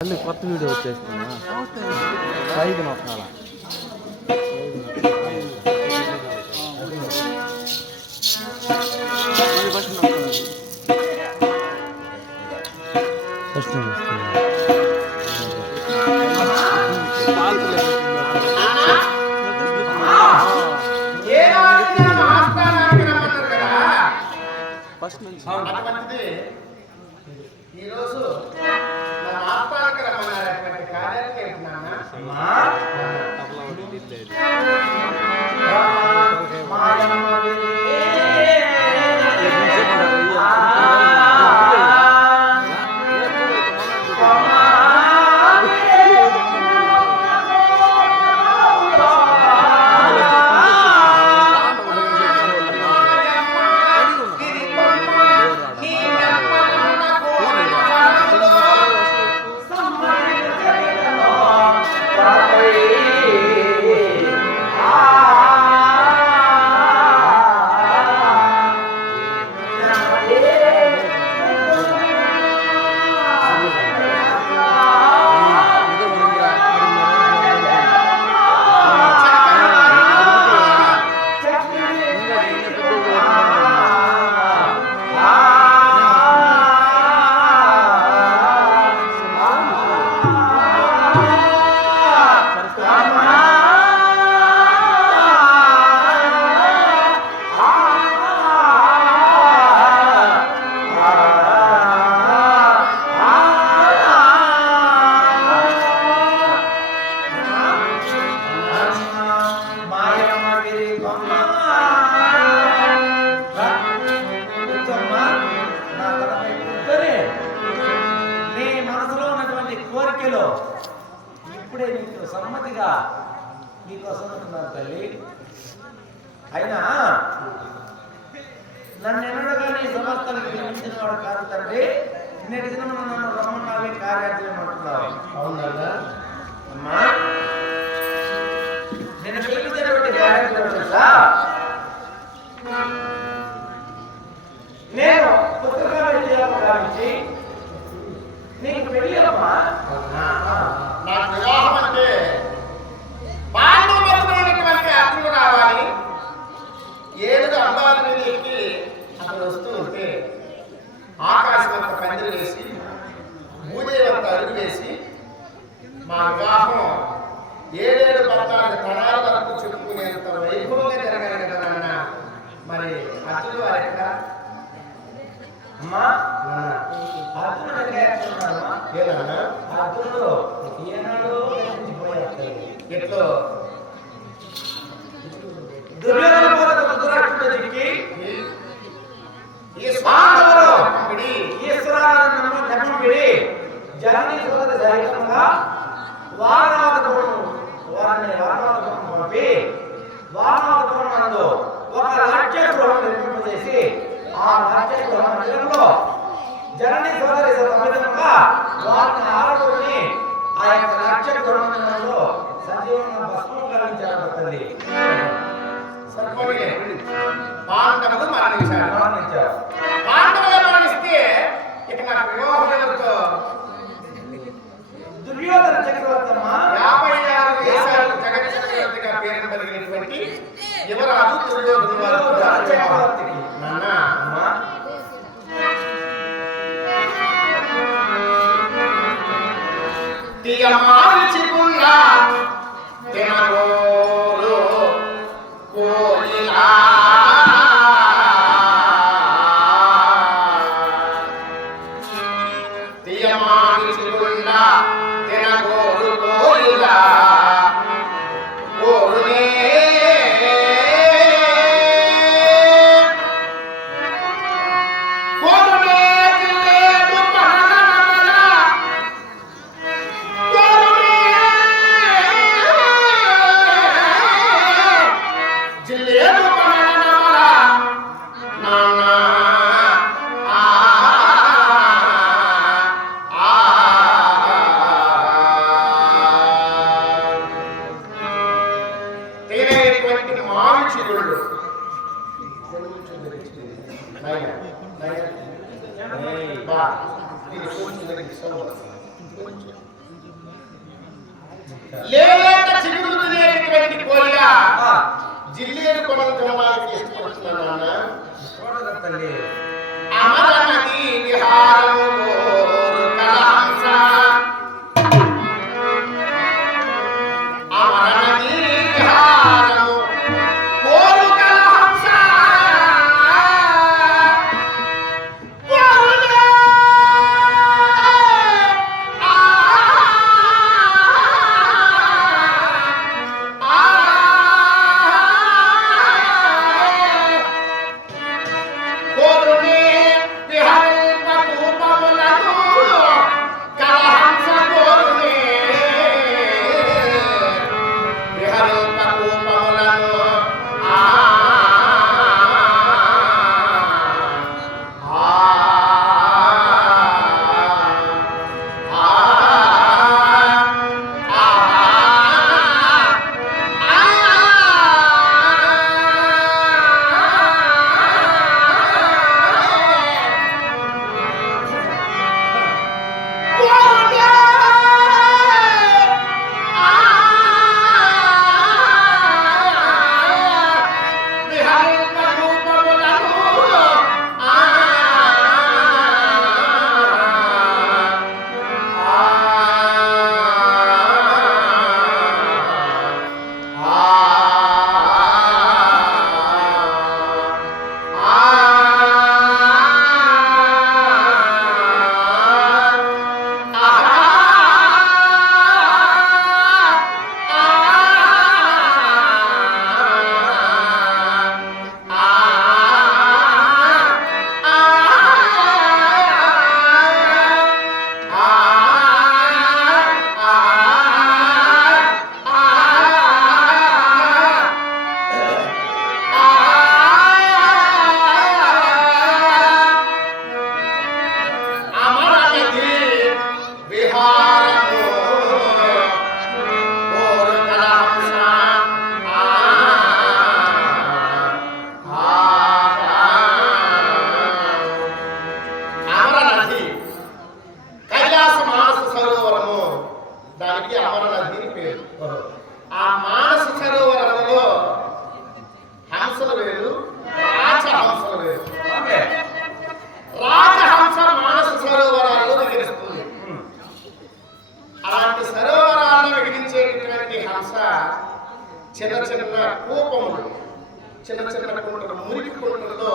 మళ్ళీ కొత్త వీడియో వచ్చేస్తున్నా పైకి నొక్కాల ఫస్ట్ నుంచి ఈరోజు మన ఆత్మానికి రమ్మన్నటువంటి కార్యానికి వెళ్తున్నానా ఇప్పుడే నీకు సమ్మతిగా నీకోసం అంటున్నాను తల్లి. అయినా నన్ను ఎన్నడగానే సమస్తానికి పిలిపించిన వాడు కాదు తండ్రి. నిన్నటి దినం నన్ను రమ్మన్నావే కార్యాచరణ అంటున్నావు. అవునా అమ్మా? నేను పిలిపించినటువంటి కార్యాచరణ తెలుసా? నేను పుస్తకాలు భావించి నీకు పెళ్ళి అమ్మా. నాకు వివాహం అంటే బాల్యమైనటువంటి అర్థులు రావాలి. ఏడుగా అంబాల మీద ఎక్కి అక్కడ వస్తూ ఉంటే ఆకాశం అంత పందిరి వేసి భూదేవంత అరుగు వేసి మా వివాహం 7 14 తరాల వరకు చెప్పుకునేంత వైభవంగా జరగాలి కదా నాన్న. మరి అర్థులు వారు ఎక్కడ అమ్మా? అర్జునుడు ఏనాడు ఎట్లో దుర్యోధనుడికి జననీ సోదర సహితంగా వారిని పంపి వారణావతమునందు ఒక రాజ్యగృహం నిర్మింపజేసి ఆ రాజ్యగృహ మందిరంలో జననీ సోదరి సమేతంగా వారిని ఆడుకుని ఆ యొక్క రాజ్యగృహ మందిరంలో సజీవంగా భస్మం కలిగించారు తల్లి. పాండవులు మరణించారు. పాండవులు మరణిస్తే ఇక నాకు వివాహం ఎవరితో? దుర్యోధన చక్రవర్తి 56 దేశాలకు జగత్ చక్రవర్తిగా పేరు కలిగినటువంటి యువరాజు దుర్యోధన వారు చక్రవర్తికి నాన్న తీయమాల్చికున్నా తినగోరు కోయిలా తీయమాల్చికున్నా తినగోరు కోయిలా కోరునే ఆ లేలేత చిగురు తినేటువంటి కోరిగా జిల్లేడు కొనలు తినడానికి ఇష్టపడుతున్నాను నాన్న. చూడదు తల్లి. అమర నది విహారములో కలహంస, అమర నది విహారము కోరు కలహంస, కోరులే కోరునే విహల్ప కూపములను కలహంస కోరునే విహల్ప కూపములను దానికి అమర నది అని పేరు. ఆ మానస సరోవరంలో హంసలు వేరు, రాజహంసలు వేరు. రాజహంస మానస సరోవరాల్లో విహరిస్తుంది. అలాంటి సరోవరాల్లో విహరించేటటువంటి హంస చిన్న చిన్న కూపములు, చిన్న చిన్న కుంటలు, మురికి కుంటల్లో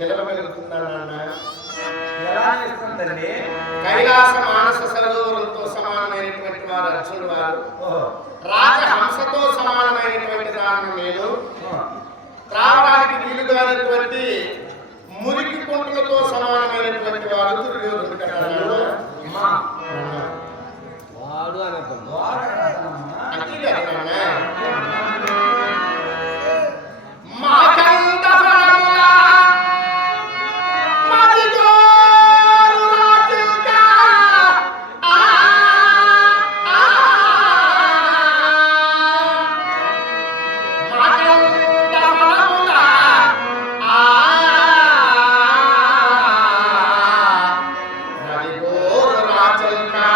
నిలవగలుగుతుందా నాన్న? ఎలా ఇస్తుందండి? కైలాస మానస సరోవరంతో సమానమైనటువంటి వారు అర్జునుడు వారు, రాజహంసతో సమానమైనటువంటి దాన్ని నేను, త్రావడానికి వీలుగానటువంటి మురికి కుంటలతో సమానమైనటువంటి వారు దుర్యోధనుడు కదా. వాడు అని అర్థం. అది కదా మాకంత ఫలములా మదిగోరు రాజుగా మాకంత ఫలములా మదిగోరు రాజుగా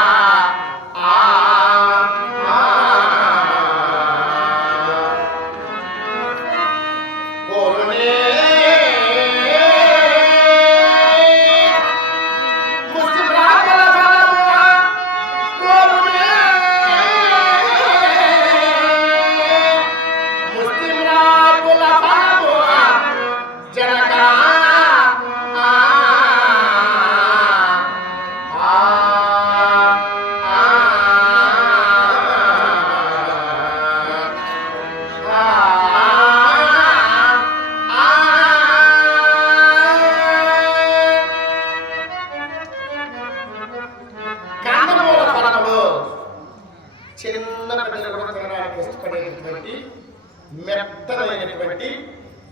చిన్న పిల్లలు కూడా తినడానికి ఇష్టపడేటటువంటి మెత్తనైనటువంటి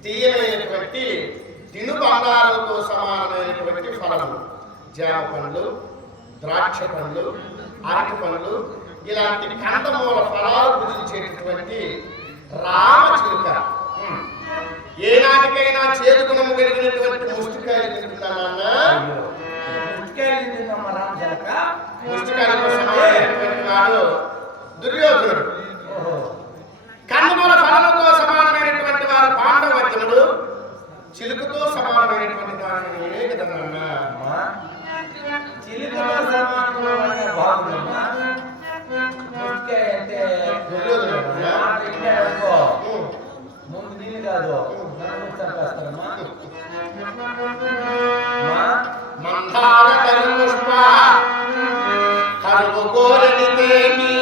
తీయనైనటువంటి తినుబండారాలతో సమానమైనటువంటి ఫలములు, జామ పండ్లు, ద్రాక్ష పండ్లు, అరటి పండ్లు, ఇలాంటి కందమూల ఫలాలు గురించేటటువంటి రామచిలుక ఏనాటికైనా చేదుగుణము కలిగినటువంటి ముష్టికాయలు తింటున్నానన్నా. ముష్టికాయలు తింటున్నామా రామచిలుక? ముష్టికాయలతో సమానమైనటువంటి వాడు దుర్యోధనుడు. కందమూల ఫలముతో సమానమైనటువంటి వారు పాండవచనుడు, చిలుకతో సమానమైనటువంటి వారు ఏ విధంగా చిలుకతో సమానమైన బాగుందమ్మా. అంటే ముందు నీళ్ళు కాదు చంపేస్తారమ్మా. మందార పుష్ప కరువు కోరడితేమి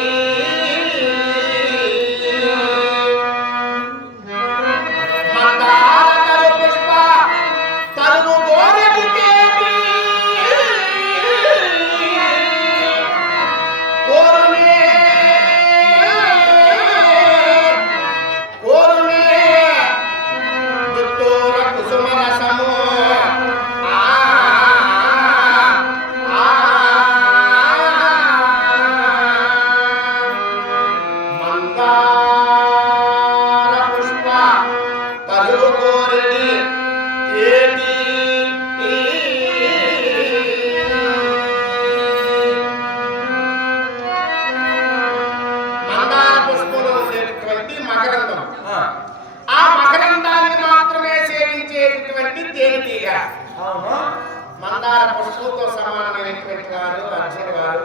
మందార పుష్పంతో సమానమైనటువంటి వారు అర్జున వారు,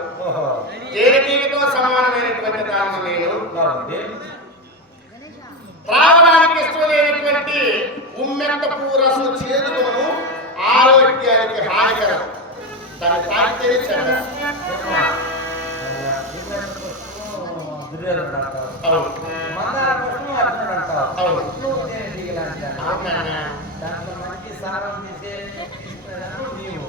తేనెటీగతో సమానమైనటువంటి దాన్ని నేను. త్రాగడానికి ఇష్టం లేనటువంటి ఉమ్మెత్త పూరసు చేదును ఆరోగ్యానికి హానికరం. దాన్ని తాగితే చెడ్డ. మందార పుష్పం అర్జునుడు అంటావు. అవును. దాంట్లో మంచి సారం తీసే నీవు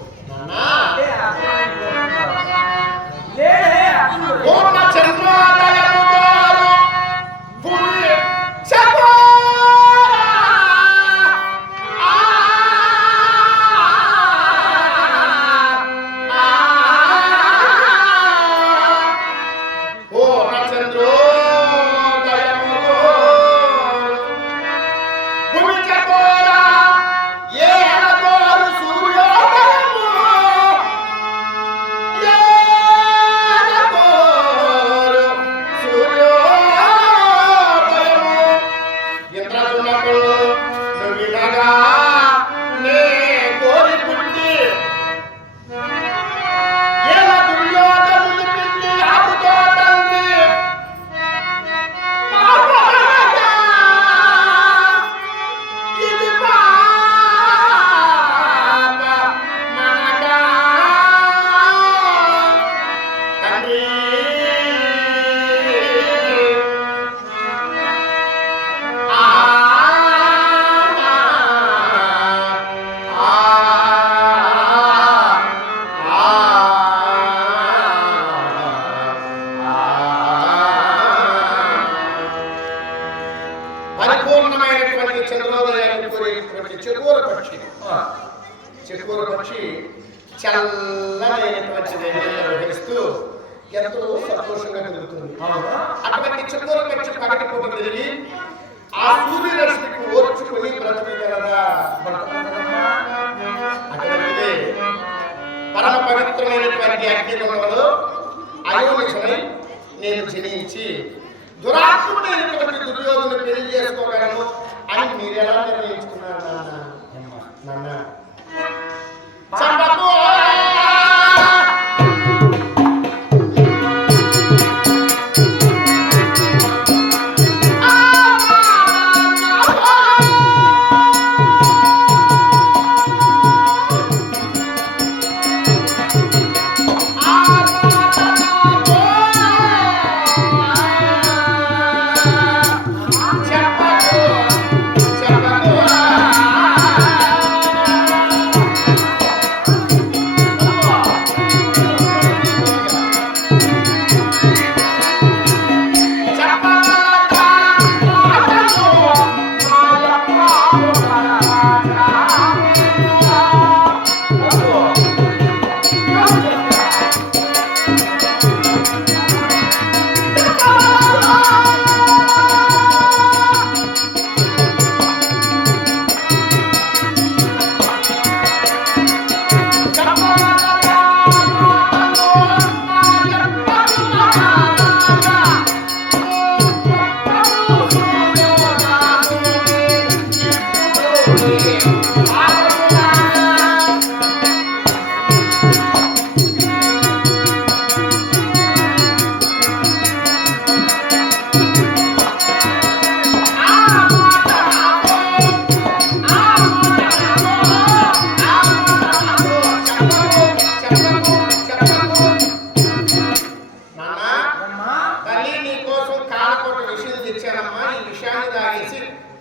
పరిపూర్ణమైనటువంటి చంద్రోదయాన్ని కోరేటువంటి చెకోర పక్షి. చెకోర పక్షి చల్లనైనటువంటి నిర్వహిస్తూ ఎంతో సంతోషంగా తిరుగుతుంది. అటువంటి చెకోర పక్షి పగటిపూట తిరిగి ఆ సూర్యరశ్మికి ఓర్చుకుని బ్రతకగలదా? అటువంటిదే పరమ పవిత్రమైనటువంటి అగ్నిగుణంలో అయోనిజమై నేను జనించి దురాత్ముడైనటువంటి దుర్యోధను పెళ్లి చేసుకోగలను అని మీరు ఎలా నిర్ణయించుకున్నారు నాన్న? చంపకు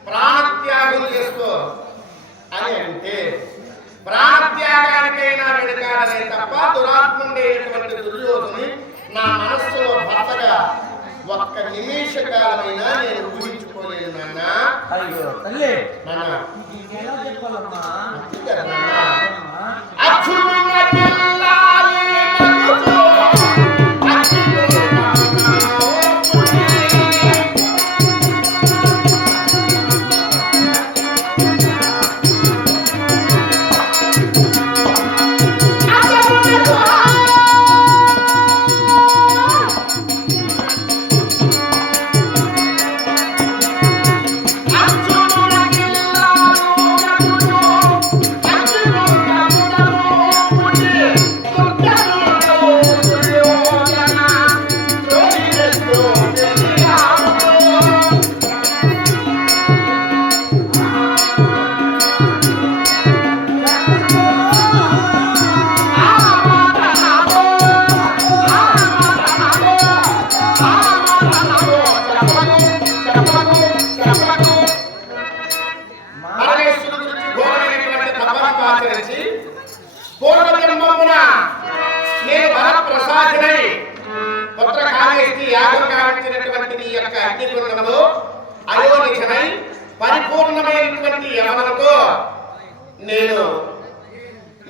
ప్రాణత్యాగం చేసుకో అని అంటే ప్రాణత్యాగానికైనా వెనుకాడనే తప్ప దురాత్ముడైనటువంటి దుర్యోధుని నా మనస్సులో భర్తగా ఒక్క నిమిష కాలమైనా నేను ఊహించుకోలేదు నాన్న. అయ్యో తల్లి నాన్న ఎలా చెప్పాలమ్మా నేను వరప్రసాదినై పుత్రకామేష్టి యాగం కావించినటువంటి నీ యొక్క అగ్నిగుండంలో అయోనిజనై పరిపూర్ణమైనటువంటి యవనతో నేను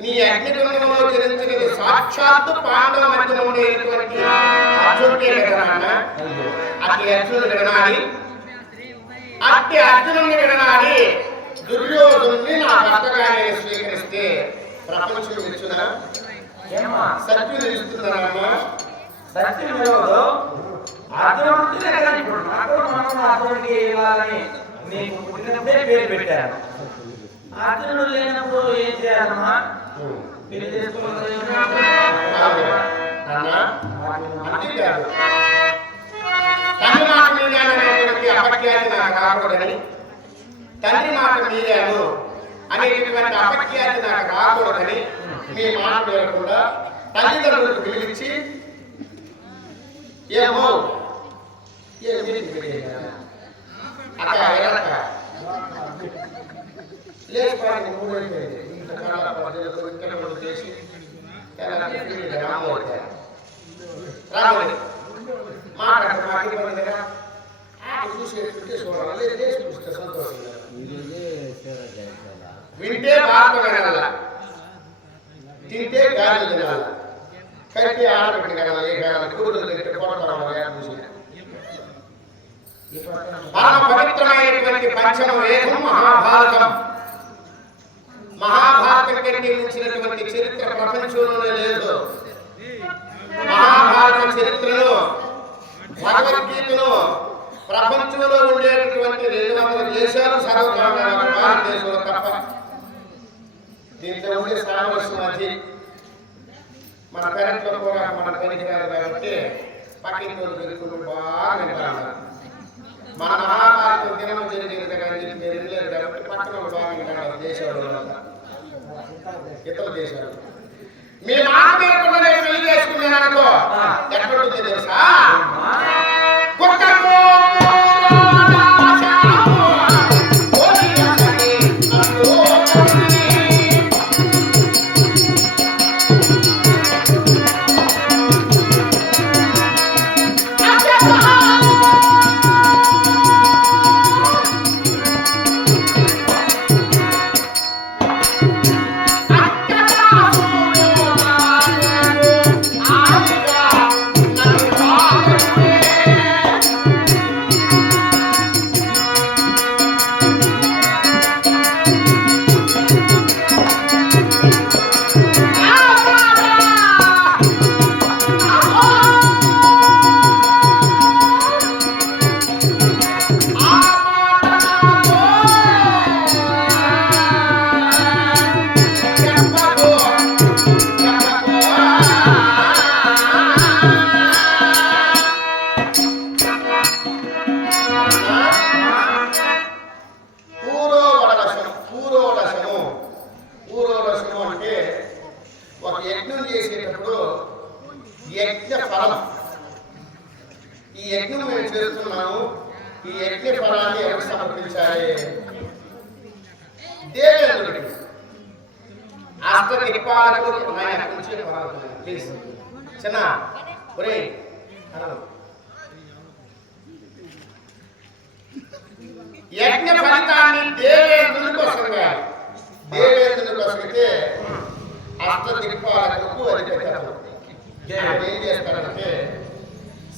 నీ అగ్నిగుండంలో జరించినది సాక్షాత్తు పాండవ మధ్యలో ఉండేటువంటి అర్జునుడే విడనాన్న. అట్టి అర్జునుడు విడనాడి అట్టి అర్జునుడిని విడనాడి దుర్యోధనుని నా భర్తగా నేను స్వీకరిస్తే ప్రపంచం ఇచ్చునా సత్యం ఇస్తున్నారమ్మా. సత్యం ఇవ్వదు అర్జునుడినే కదా ఇప్పుడు నాకు మనం అర్జునుడికి ఇవ్వాలని నీకు పుట్టినప్పుడే పేరు పెట్టారు. అర్జునుడు లేనప్పుడు ఏం చేయాలమ్మా? పెళ్లి చేసుకోవాలి. తండ్రి మాట మీదాననేటువంటి అపఖ్యాతి నాకు రాకూడదని, తండ్రి మాట మీదాను అనేటువంటి అపఖ్యాతి నాకు రాకూడదని మీ మాట లేకుండా తల్లిదండ్రులకు పిలిపించి ఏమో లేకపోతే మూడైపోయింది ఇంతకాల పద్ధతులు చేసి రాబోయే మాట్లాడుతున్నా చూసి చూడాలి చూస్తే సంతోషంగా వింటే బాధ వినాల, తింటే గాలి తినాల, కట్టి ఆడబెట్టి కనాలి. ఏ కావాలి కూతురు తింటే కొడతాం చూసి పరమ పవిత్రమైనటువంటి పంచమ వేదం మహాభారతం. మహాభారతం కంటే మించినటువంటి చరిత్ర ప్రపంచంలోనే లేదు. మహాభారత చరిత్రలో భగవద్గీతను ప్రపంచంలో ఉండేటటువంటి 200 దేశాలు చదువుతారు భారతదేశంలో తప్ప. దీంట్లో ఉండే సామరస్యం అది మన పేరెంట్లో కూడా మన పనికిరాదు కాబట్టి పక్కింటి జరుగుతున్న బాగా వింటారు. మన మహాభారతం దినం జరిగేది కానీ మీరు వెళ్ళలేదు కాబట్టి పక్కన బాగా వింటారు దేశాలు ఇతర దేశాలు. మీ మాట లేకుండా నేను పెళ్లి చేసుకున్నాను అనుకో ఎక్కడుంది తెలుసా? Yeah. ఈ యజ్ఞం మేము చేస్తున్నాము. ఈ యజ్ఞ ఫలాన్ని ఎవరు సమర్పించాలి? దేవేంద్రుడికి. అష్టదిక్పాలకు ఆయన నుంచి ప్లీజ్ చిన్న ఒరే యజ్ఞ ఫలితాన్ని దేవేంద్రుని కోసం దేవేంద్రుని కోసమైతే అష్టదిక్పాలకు అధిపత్యం ఏం చేస్తారంటే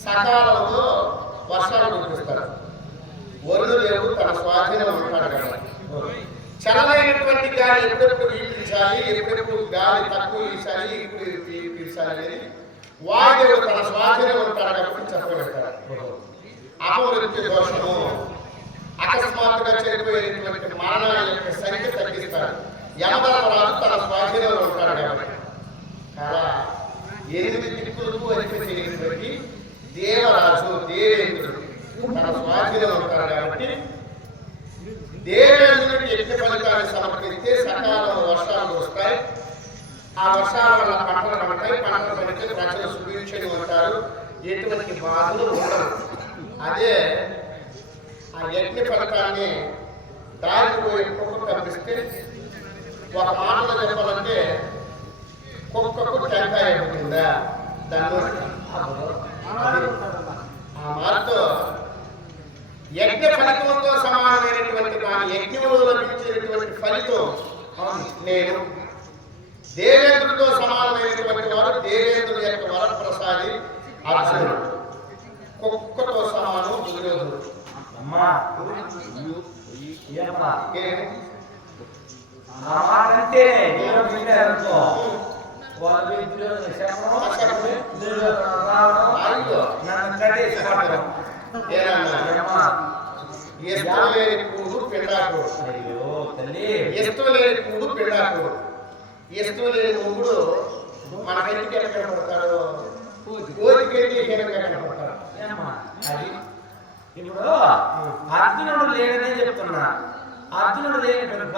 సకాలంలో వర్షాలు కురిపిస్తారు. వరుణదేవుడు తన స్వాధీనం ఉంటాడు కదా. చలనైనటువంటి గాలి ఎప్పుడెప్పుడు వీచాలి, ఎప్పుడెప్పుడు గాలి తక్కువ వీచాలి, ఇప్పుడు పీల్చాలి అనేది వాయుదేవుడు తన స్వాధీనం ఉంటాడు కాబట్టి చెప్పగలుగుతాడు. అపమృత్యు దోషము, అకస్మాత్తుగా చనిపోయేటువంటి మరణాల యొక్క సంఖ్య తగ్గిస్తాడు. యమధర్మరాజు తన స్వాధీనంలో ఉంటాడు కాబట్టి అలా 8 దిక్కులకు అధిపతి దేవరాజు దేవేంద్రుడు తన స్వాధీనంలో ఉంటాడు కాబట్టి దేవేంద్రుడికి యజ్ఞ ఫలితాన్ని సమర్పిస్తే సకాలంలో వర్షాలు వస్తాయి. ఆ వర్షాల వల్ల పంటలు పండుతాయి. పంటలు పండితే ప్రజలు సుభిక్షంగా ఉంటారు. ఎటువంటి బాధలు ఉండవు. అదే ఆ యజ్ఞ ఫలితాన్ని దారిపోయే కుక్క కనిపిస్తే ఒక మాటలో చెప్పాలంటే కుక్కకు టెంకాయ ఉంటుందా దాన్ని ఆ మాటతో యజ్ఞ ఫలితంతో సమానమైనటువంటి దాని యజ్ఞంలో లభించేటువంటి ఫలితం నేను దేవేంద్రుడితో సమానమైనటువంటి వారు దేవేంద్రుడి యొక్క వరప్రసాది అర్జునుడు. కుక్కతో సమానం దుర్యోధనుడు. ఎస్తులేని కూడు పిండాకుడు. ఎస్తులేని కూడు పిండాకుడు. ఎస్తులేని మొగుడు మన కంటికి ఎక్కడ పడతాడు? కోరికెళ్ళి కనపడతాడు. ఇప్పుడు అర్జునుడు లేడనే చెప్తున్నా. అర్జునుడు లేని కనుక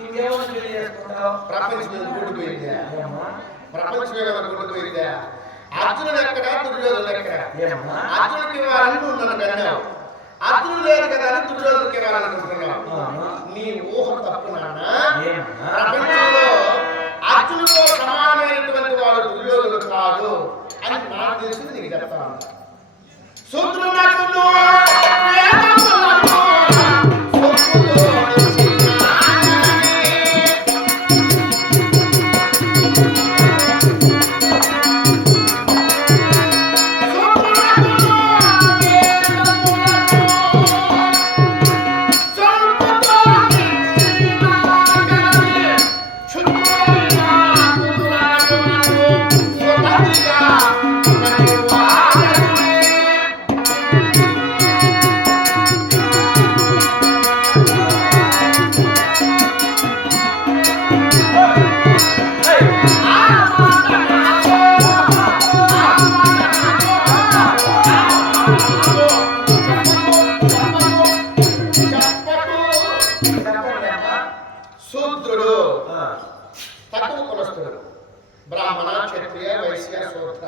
ఇంకేమో పెళ్లి చేసుకుంటావు? ప్రపంచం కూడిపోయిందా? ప్రపంచం కూడిపోయిందా? అర్జునుడు ఎక్కడ, దుర్యోధనుడు ఎక్కడ? అర్జునుడికి ఇవ్వాలని నువ్వు నన్ను కన్నావు. అర్జునుడు లేదు కదా అని దుర్యోధనుడికి ఇవ్వాలనుకుంటున్నావు. నీ ఊహ తప్పు నాన్న. ప్రపంచంలో అర్జునుడితో సమానమైనటువంటి వాడు దుర్యోధనుడు కాదు అని నాకు తెలిసింది నీకు చెప్తాను. సూత్రుడు తక్కువ కులస్తుడు. బ్రాహ్మణ, క్షత్రియ, వైశ్య, శూద్ర.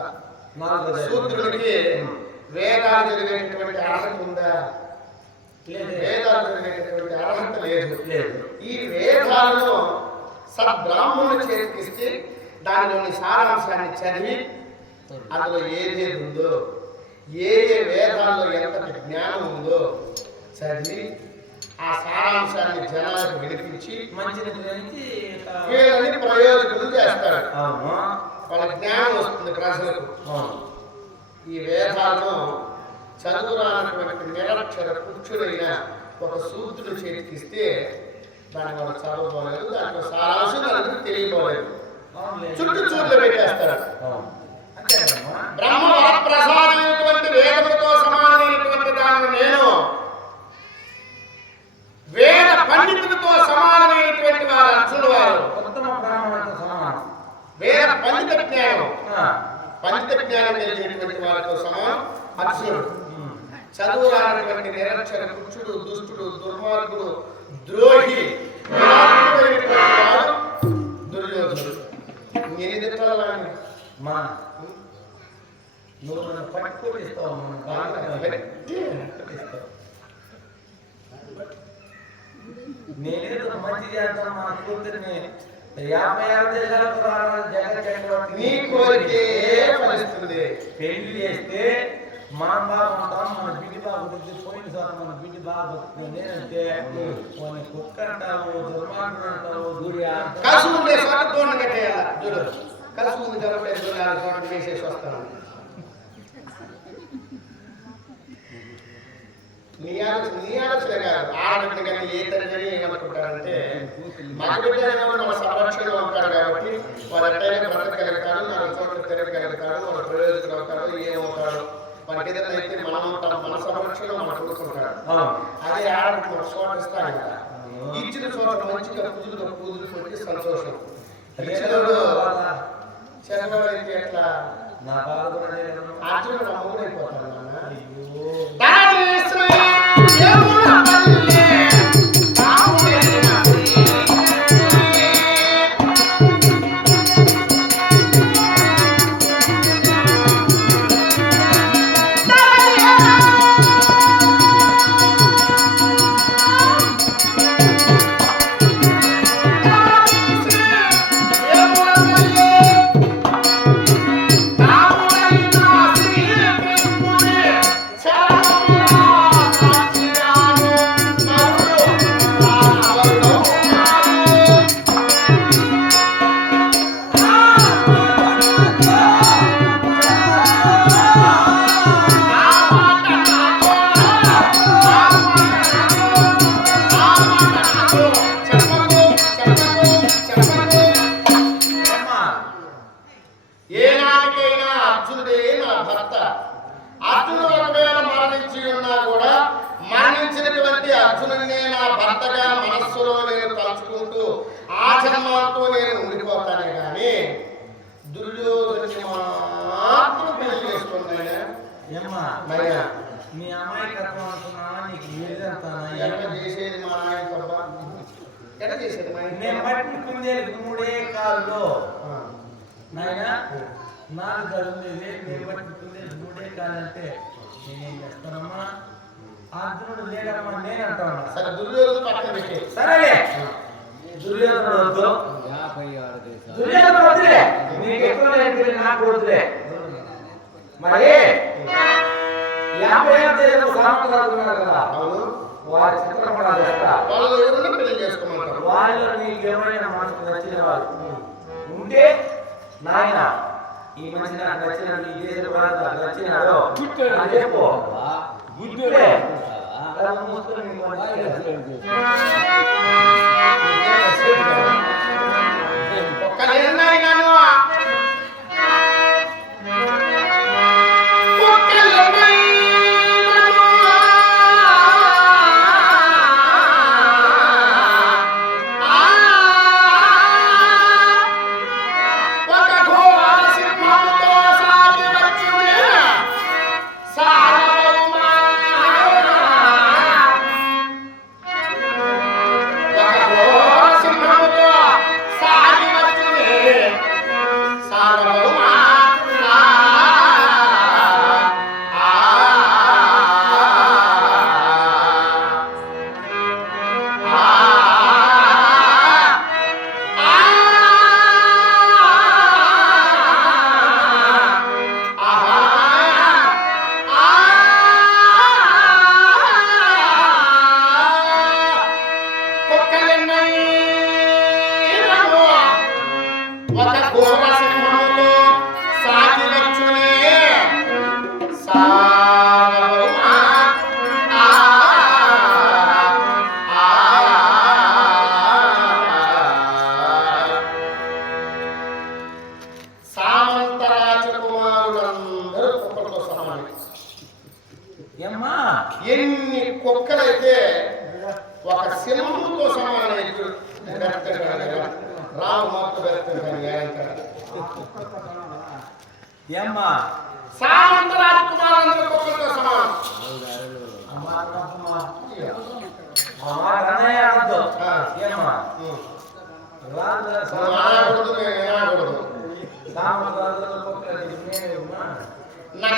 శూద్రుడికి వేదాలు చదివేటటువంటి అర్హత ఉందా? వేదాలు చదివేటటువంటి అర్హత లేదు. ఈ వేదాలను సద్బ్రాహ్మణుడు చేతికిస్తే దానిలోని సారాంశాన్ని చదివి అందులో ఏదేది ఉందో, ఏ ఏ వేదాల్లో ఎంతటి జ్ఞానం ఉందో చదివి ఆ సారాంశాన్ని జనాలకు వినిపించి వీళ్ళని ప్రయోజకులు చేస్తారు. వాళ్ళ జ్ఞానం వస్తుంది ప్రజలకు. ఈ వేదాలను చదువురానటువంటి నిరక్షర కుక్షుడైన ఒక సూత్రుడు చేతికిస్తే దాని వాళ్ళు చదవబోలేదు, దాంట్లో సారాంశం దానికి తెలియబోలేదు. చుట్టూ చూట్లు పెట్టేస్తారు. బ్రహ్మ వరప్రసాదమైనటువంటి వేదములతో సమానమైనటువంటి దాన్ని నేను వేద పండితులతో సమానమైనటువంటి వారు అర్జునుడు వారు. వేద పండిత జ్ఞానం, పండిత జ్ఞానం కలిగినటువంటి వారితో సమానం అర్జునుడు. చదువు రానటువంటి నిరక్షర కుక్షుడు, దుష్టుడు, దుర్మార్గుడు, ద్రోహి వాడు దుర్యోధనుడు. ఎన్ని తిట్టాలని నువ్వు నన్ను పట్టుకొనిస్తావు, నేనేదో మంచి చేద్దాం మా కూతురిని 56 దేశాలకు జగన్ నీ కోరికే ఫలిస్తుంది. పెళ్లి చేస్తే మనం బాగుంటాం, మన బిడ్డి బాగుంటుంది. పోయిన సార్ మన బిడ్డి బాగా బతుకుతుంది నేనంటే కొన్ని కుక్క అంటావు, దుర్మార్గుడు అంటావు, దూరి కలిసి ఉండే చోట తోడు కట్టేయాల. చూడు కలిసి ఉంది కాబట్టి చోట వేసేసి వస్తాను. నీ ఆలోచన కాదు, ఆడబిడ్డ కానీ ఏ తల్లి ఏమనుకుంటారంటే మగబిడ్డ మన సంరక్షణలో ఉంటాడు కాబట్టి వాడు ఎట్టయినా బ్రతకగలుగుతాడు, 4 చోట్ల తిరగగలుగుతాడు, వాడు ప్రయోజకుడు అవుతాడు, ఏమవుతాడు, మనకి ఏదైనా అయితే మనం ఉంటాం, మన సంరక్షణలో మనం కొడుకుంటాడు. అదే ఆడబిడ్డ ఒక చోట ఇస్తాడు కదా, ఇచ్చిన చోట మంచిగా పూజలు కొట్టి సంతోషం. ఇచ్చినోడు చెన్నవాడు అయితే ఎట్లా నా బాధ అర్జునుడు అమ్ముడైపోతాడు. ఏనాటికైనా అర్జునుడే నా భర్త. అర్జునుడు ఒకవేళ మరణించి ఉన్నా కూడా మరణించినటువంటి అర్జునుడినే నా భర్తగా మనస్సులో నేను తలుచుకుంటూ ఆ జన్మతో నేను ఉండిపోతానే కానీ దుర్యోధనుని మాత్రం పెళ్లి చేసుకున్నాయా? మీ అమ్మాయికత్వం అంటున్నావా? నీకు ఏదంటానా? ఎట్లా చేసేది మా నాయన తప్ప? ఎట్లా చేసేది మా నేను పట్టుకుందే 3 కాళ్ళు నాయన, 4 గడుండేది, నేను పట్టుకుందే 3 కాళ్ళు అంటే నేనేం చేస్తానమ్మా? అర్జునుడు లేడమ్మా నేను అంటాను. సరే దుర్యోధను పక్కన పెట్టి సరేలే, దుర్యోధనుడు వద్దు, దుర్యోధనుడు వద్దులే, నీకు ఎక్కువ లేదు, నాకు వద్దులే. మరి 56 సంవత్సరాలు ఉన్నారు కదా, వారి చిత్రపటాలు వాళ్ళు నీకు ఎవరైనా మనసుకు నచ్చిన వాళ్ళు ఉంటే నాయన ఈ మనిషి నాకు నచ్చిన ఈ దేశ నచ్చినాడు చెప్పు గుడ్డులే ఎన్ని కుక్కలైతే ఒక సింహంతో సమానమైన రాము మాత్రం సామంత రాజకుమారులందరూ కుక్కలతో సమానం. నా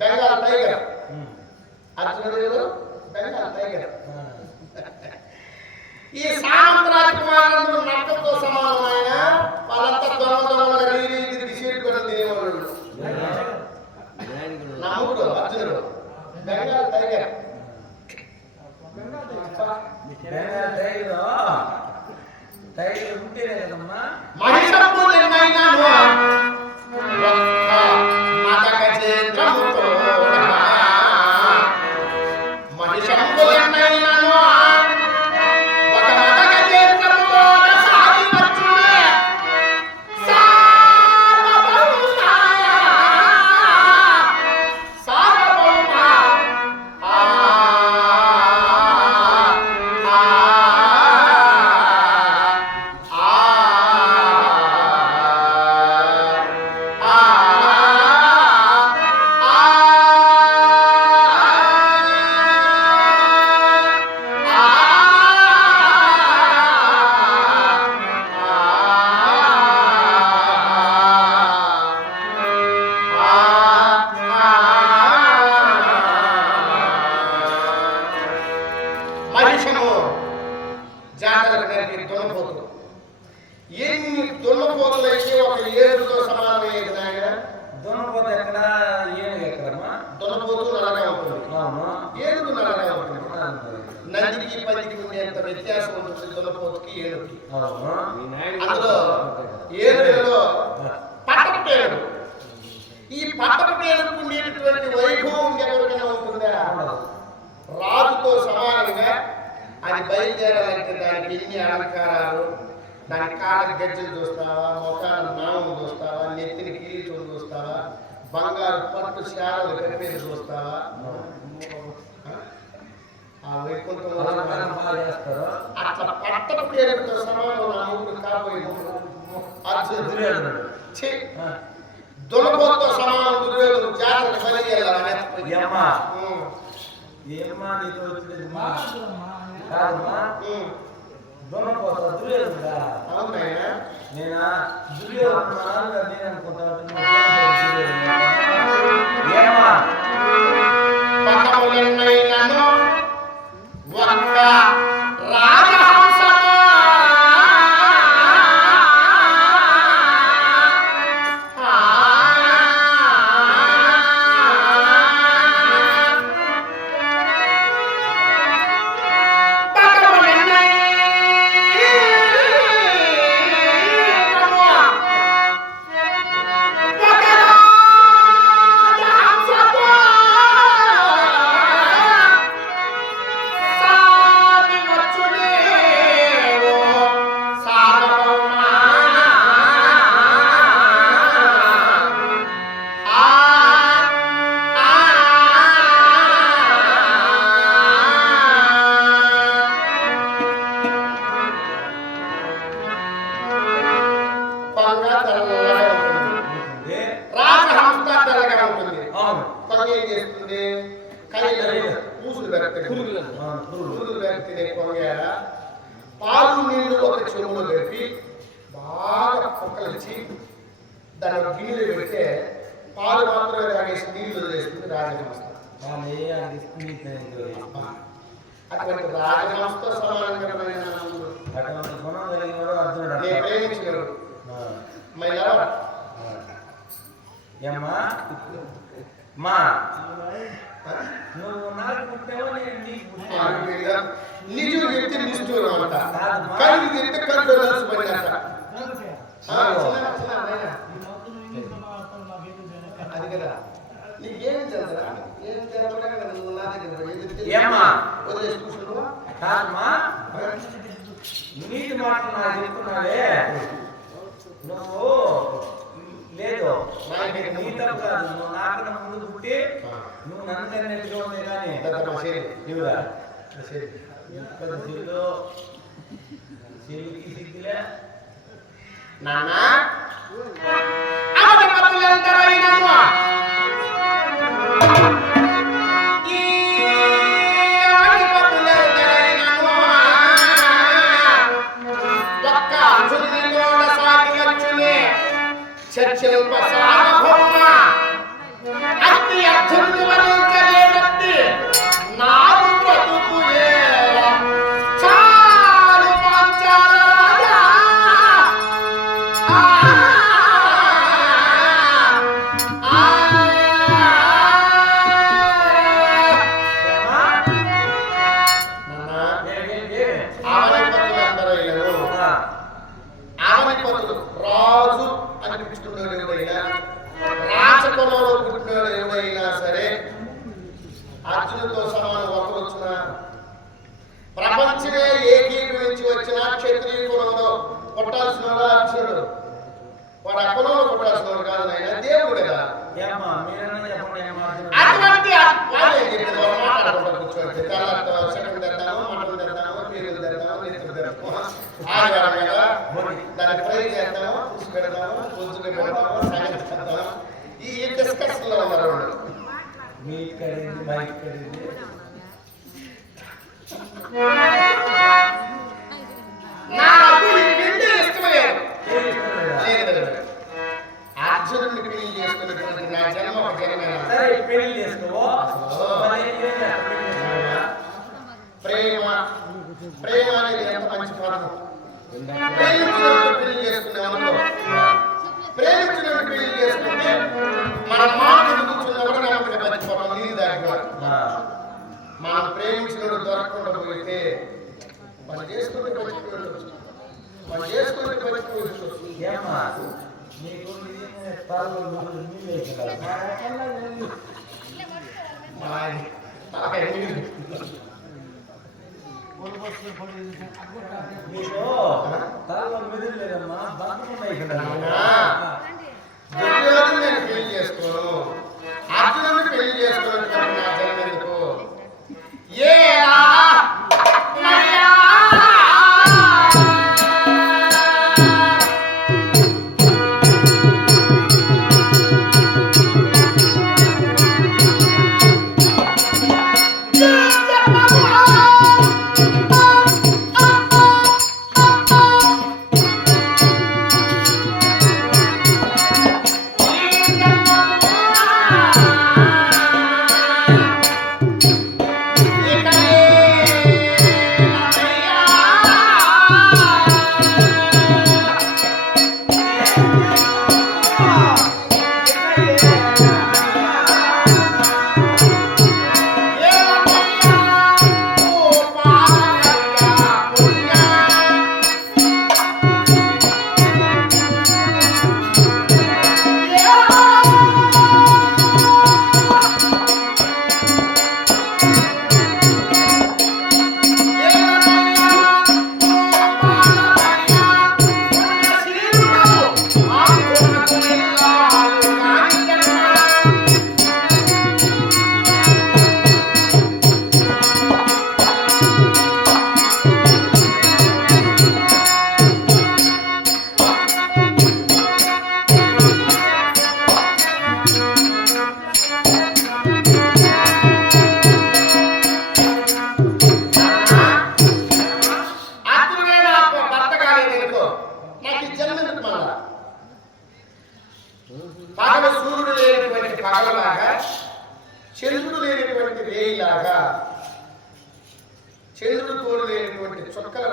బెంగాల్ టైగర్. అర్జునుడు బెంగాల్ టైగర్. ఈ సామంత రాజకుమారులందరూ నక్కతో సమానం. ఆయన వాళ్ళంతా దొంగ తిరిగి సీట్ కూడా తినేవాళ్ళు. నమ్ముడు అర్జునుడు బెంగాల్ టైగర్. టైగర్ ఉంటేనే కదమ్మా ఎన్ని దున్నపోతులు అయితే ఒక ఏడుతో సమానమయ్యేది నాయన. దున్నపోతు ఎక్కడ ఏనుగు ఎక్కడమ్మా? దున్నపోతు నల్లగా ఉంటుంది, ఏనుగు నల్లగా ఉంటుంది. నందికి పందికి ఉండేంత వ్యత్యాసం ఉంటుంది దున్నపోతుకి ఏనుగుకి. అందులో ఏనుగులో పట్టపేడు. ఈ పట్టపేడుకు ఉండేటటువంటి వైభవం ఎవరికైనా ఉంటుందా? రాజుతో సమానంగా అది బయలుదేరాలంటే దానికి ఎన్ని అలంకారాలు, దాని కాళ్ళకి గజ్జలు చూస్తావా, మొఖాన్ని నామం చూస్తావా, నెత్తిని కిరీటం చూస్తావా, బంగారు పట్టు శాలలు కనిపేది చూస్తావా, ఆ వైకుంఠం అట్లా పట్ట పేరుతో సమానం నా ముగ్గురు కాబోయే అర్జునుడు. దున్నపోతుతో సమానం దుర్యోధను జాతర బలి ఏమా నీతో వచ్చినది కాదమ్మా. దున్నపోతా దుర్యోధనుడా? అవునయ్యా. నేనా దుర్యోధను నేను అనుకుంటాను. పాలు నీళ్లు ఒక చెరువులో పెట్టి బాగా కుక్కలిచ్చి దాన్ని గిన్నెలు పెడితే పాలు మాత్రమే తాగేసి నీళ్లు వదిలేస్తుంది రాజహంస. అటువంటి రాజహంసతో సమానంగా నేను ప్రేమించగలరు. నువ్వు నాకు పుట్టావో నేను నిజం వ్యక్తి నిష్ఠూరం అంట, కానీ వ్యక్తి కలుసు పడినట్ట. అది కదా నీకేం చదరా, ఏం చదవడా నువ్వు నా దగ్గర వదిలేసి కూర్చున్నావా? కాదమ్మా, నీటి మాటలు నాకు చెప్తున్నావే నువ్వు. లేదు నీ తప్పు కాదు, నువ్వు నాకన్నా ముందు పుట్టి నువ్వు నన్ను కన్నట్టుగా ఉంది. కానీ ఇవిరా చెల్లికి సిగ్గులే నాన్న. చర్చలు అర్జునుడితో సమానం ఒకరు వచ్చిన ప్రపంచమే ఏకీకరించి వచ్చిన క్షత్రియ కులంలో పుట్టాల్సిన వాడు అర్జునుడు. వాడు ఆ కులంలో పుట్టాల్సిన వాడు కాదు నాయన, దేవుడు కదా. అటువంటి వాళ్ళే చెప్పారు, వాళ్ళు మాట్లాడుకుంటారు కూర్చోండి. తర్వాత సెకండ్ తెద్దాము, మటన్ తెద్దాము, పీరులు తెద్దాము, నెత్తులు తెద్దాము, ఆదివారం కదా దాన్ని ఫ్రై చేద్దాము, పులుసు పెడతాము, పులుసు పెడతాము, సంగతి చేద్దాము. ఈ డిస్కషన్ లో ఉన్నారు వాళ్ళు. నాకు ఈ పిండి ఇష్టమలేదు. అర్జునుడిని పెళ్లి చేసుకున్నటువంటి నా జన్మ ఒక జన్మేనా? ప్రేమ ప్రేమ అనేది ఎంత మంచి పదం. ప్రేమించినట్టు పెళ్లి చేసుకున్నామనుకో, ప్రేమించినట్టు పెళ్లి చేసుకుంటే మన మాట కూర్చున్నప్పుడు నమ్మకం మర్చిపోవడం నీళ్ళు దాటిపోవాలి. మనం ప్రేమించినట్టు దొరకకుండా పోయితే మనం చేసుకుంటే బతికిపోవచ్చు, మనం చేసుకుంటే బతికిపోవచ్చు. నేను పెళ్లి చేసుకోను, అర్జునుడిని పెళ్లి చేసుకోవడం నా జన్మ ఎందుకు? పగల సూర్యుడు లేనటువంటి పగలలాగా, చంద్రుడు లేనటువంటి రేయిలాగా, చంద్రుడు తోడు లేనటువంటి చుక్కల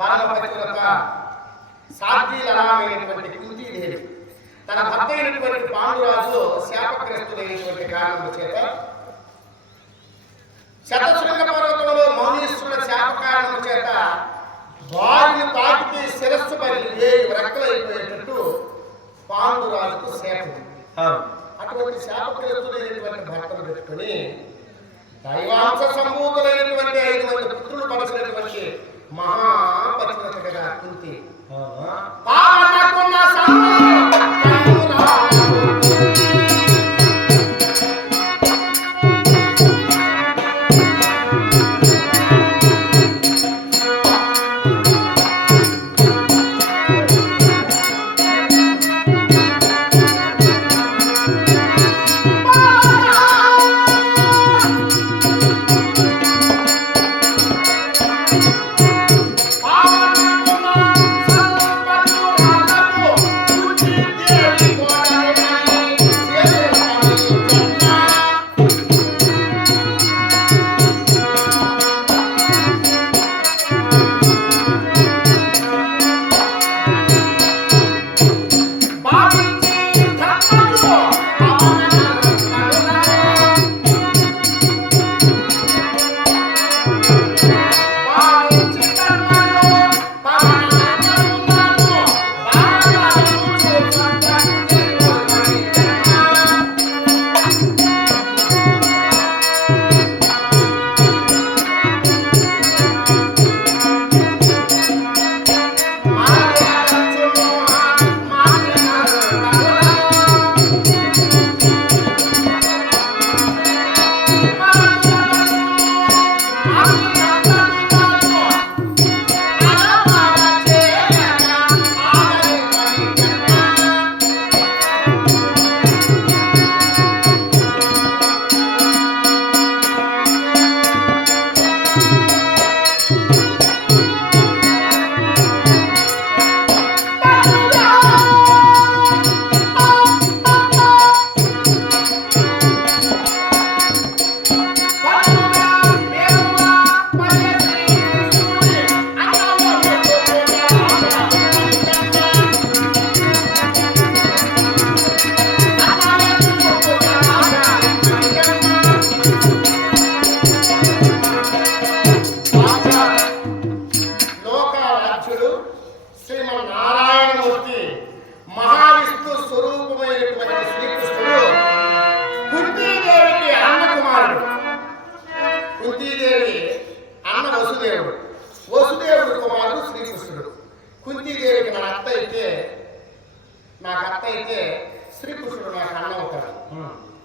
పరమపతివ్రత సాధ్వీలమైనటువంటి కుంతీదేవి తన భర్త అయినటువంటి పాండురాజు శాపగ్రస్తులైనటువంటి కారణం చేత శతశృంగ పర్వతంలో మౌనీశ్వరుల శాప కారణం చేత వారిని తాకితే శిరస్సు పగిలి రెక్కలైపోయేటట్టు పాండురాజుకు శాపం. అటువంటి శాపగ్రస్తులైనటువంటి భర్తను పెట్టుకుని దైవాంశ సంభూతులైనటువంటి 5 మంది పుత్రులు పరచినటువంటి మహాపతివ్రత కదా కుంతి.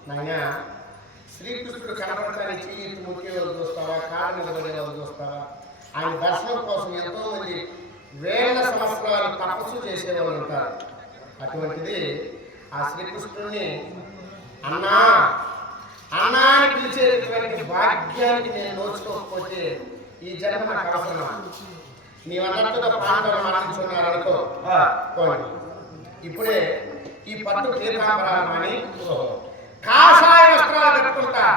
నాయన శ్రీకృష్ణుడు కనపడతానికి చెయ్యి ముఖ్య చూస్తావా, కాళ్ళ నిలబడే వాళ్ళు చూస్తావా? ఆయన దర్శనం కోసం ఎంతో మంది వేల సంవత్సరాలు తపస్సు చేసేవాళ్ళు ఉంటారు. అటువంటిది ఆ శ్రీకృష్ణుడిని అన్నా అన్నా అని పిలిచేటువంటి భాగ్యానికి నేను నోచుకోకపోతే ఈ జన్మ నాకు అవసరమా? నీవన్నట్టుగా పాండవులు మరణించున్నారనుకో, ఇప్పుడే ఈ పట్టు తీర్థాంబరాలని కాషాయ వస్త్రాలు కట్టుకుంటా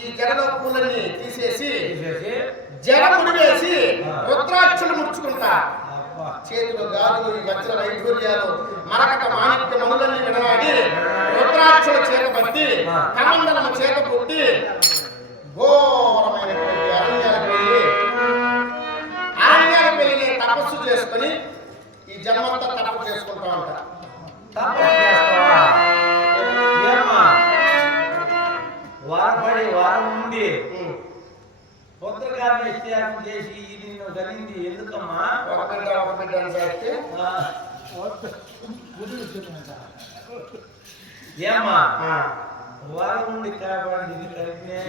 ఈ జడలో పూలన్నీ తీసేసి జడముడి వేసి రుద్రాక్షలు ముడుచుకుంటా, చేతులు గాజులు ఈ వజ్ర వైఢూర్యాలు మరకట మాణిక్య మనులన్నీ విడవాడి రుద్రాక్షలు చేతబట్టి కమండలము చేత పుట్టి ఘోరమైనటువంటి అరణ్యాలకు వెళ్ళి తపస్సు చేసుకుని ఈ జన్మంతా తపస్సు చేసుకుంటా ఉంటా. వారపడి వారం నుండి పుత్రకార్య త్యాగం చేసి ఇది నువ్వు కలిగింది ఎందుకమ్మా? ఒక బిడ్డ చేస్తే ఏమ్మా వారం నుండి కాబడి ఇది కలిగినే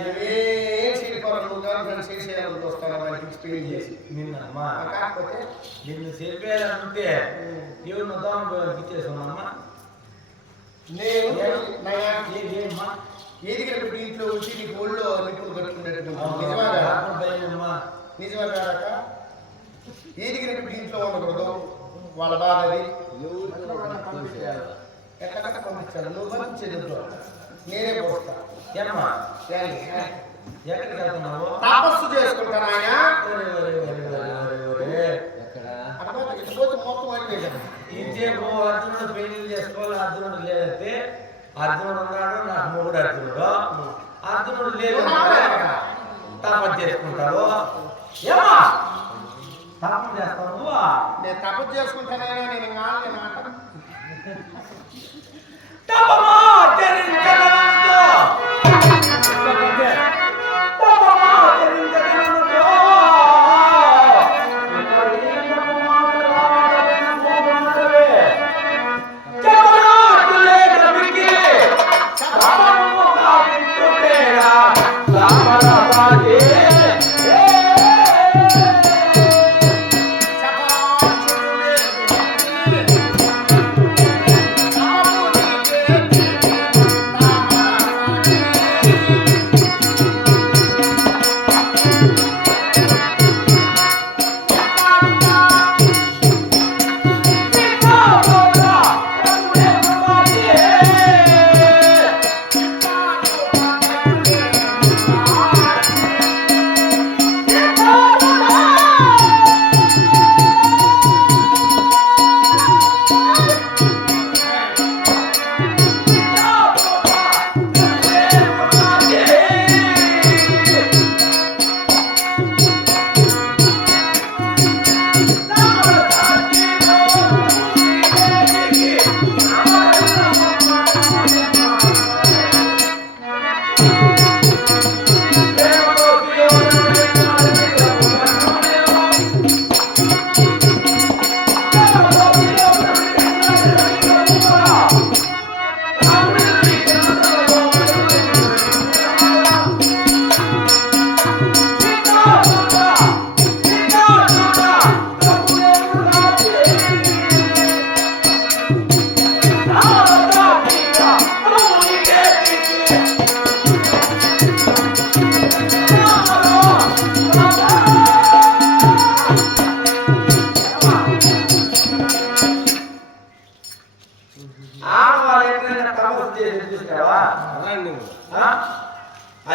నిన్నమ్మా నిన్ను చెప్పేయాలంటే ఎవరు దోమ ఇచ్చేసామమ్మా. నేను ఏదిగిన ఇంట్లో వచ్చి నీకు ఒళ్ళో నిప్పులు కట్టుకునేటట్టు నిజమా కాదక? ఏదిగిన ఇంట్లో ఉండకూడదు, వాళ్ళ బాధది ఎక్కడ పంపించాను, నువ్వు పంపించేది నేనే పోస్తా. ఏమ్మా ఎక్కడికి వెళ్తున్నావు? తపస్సు చేసుకుంటాను ఆయన ఇంతేపు అర్జునుడు పెళ్లి చేసుకోవాలి. అర్జునుడు లేదంటే అర్జునుడు ఉన్నాడు, నాకు మొగుడు అర్జునుడు. అర్జునుడు లేదు తపస్సు చేసుకుంటావు. ఏమా తపస్సు చేస్తావు నువ్వు? నేను తపస్సు చేసుకుంటానైనా నేను కాదు మాట తపమా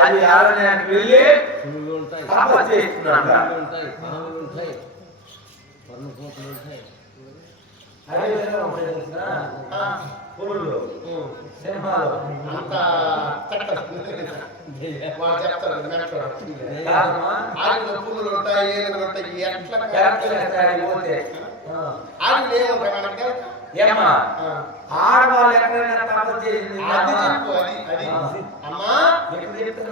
అది ఆరణ్యానికి వెళ్ళి తపస్సు చేస్తున్నాడు. పురులు సింహాలు అంతా వాళ్ళు చెప్తారు పురుగులు ఉంటాయి, ఏనుగులు ఉంటాయి, ఆడి ఏముంటాయి ఏమ్మా ఆడవాళ్ళు ఎక్కడైనా తపస్సు చేసింది అమ్మా ఎప్పుడు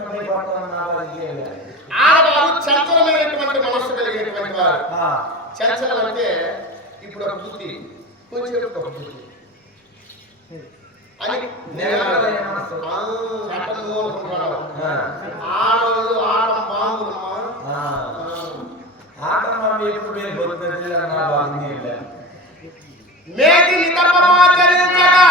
ఆడవాళ్ళు చంచలమైనటువంటి మనస్సు కలిగినటువంటి వారు. చంచలం అంటే ఇప్పుడు ఒక బుద్ధి కొంచెం ఒక బుద్ధి అని మనసు ఆడవాళ్ళు ఆటం బాగుందమ్మా. ఆట మామి ఎప్పుడు మీరు బతుకుతుంది నా బాగుంది మేదిని తపమాచరించగా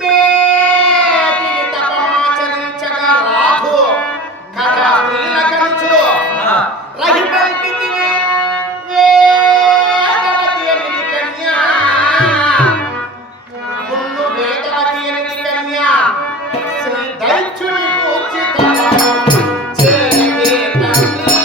మేదిని తపమాచరించగా రాఘు కదా స్త్రీల కంచు రహితంకితివి వేదవతి అనేది కన్యా మున్ను వేదవతి అనేది కన్యా శ్రీ దైత్యుని కూర్చి చేయగే తండ్రి.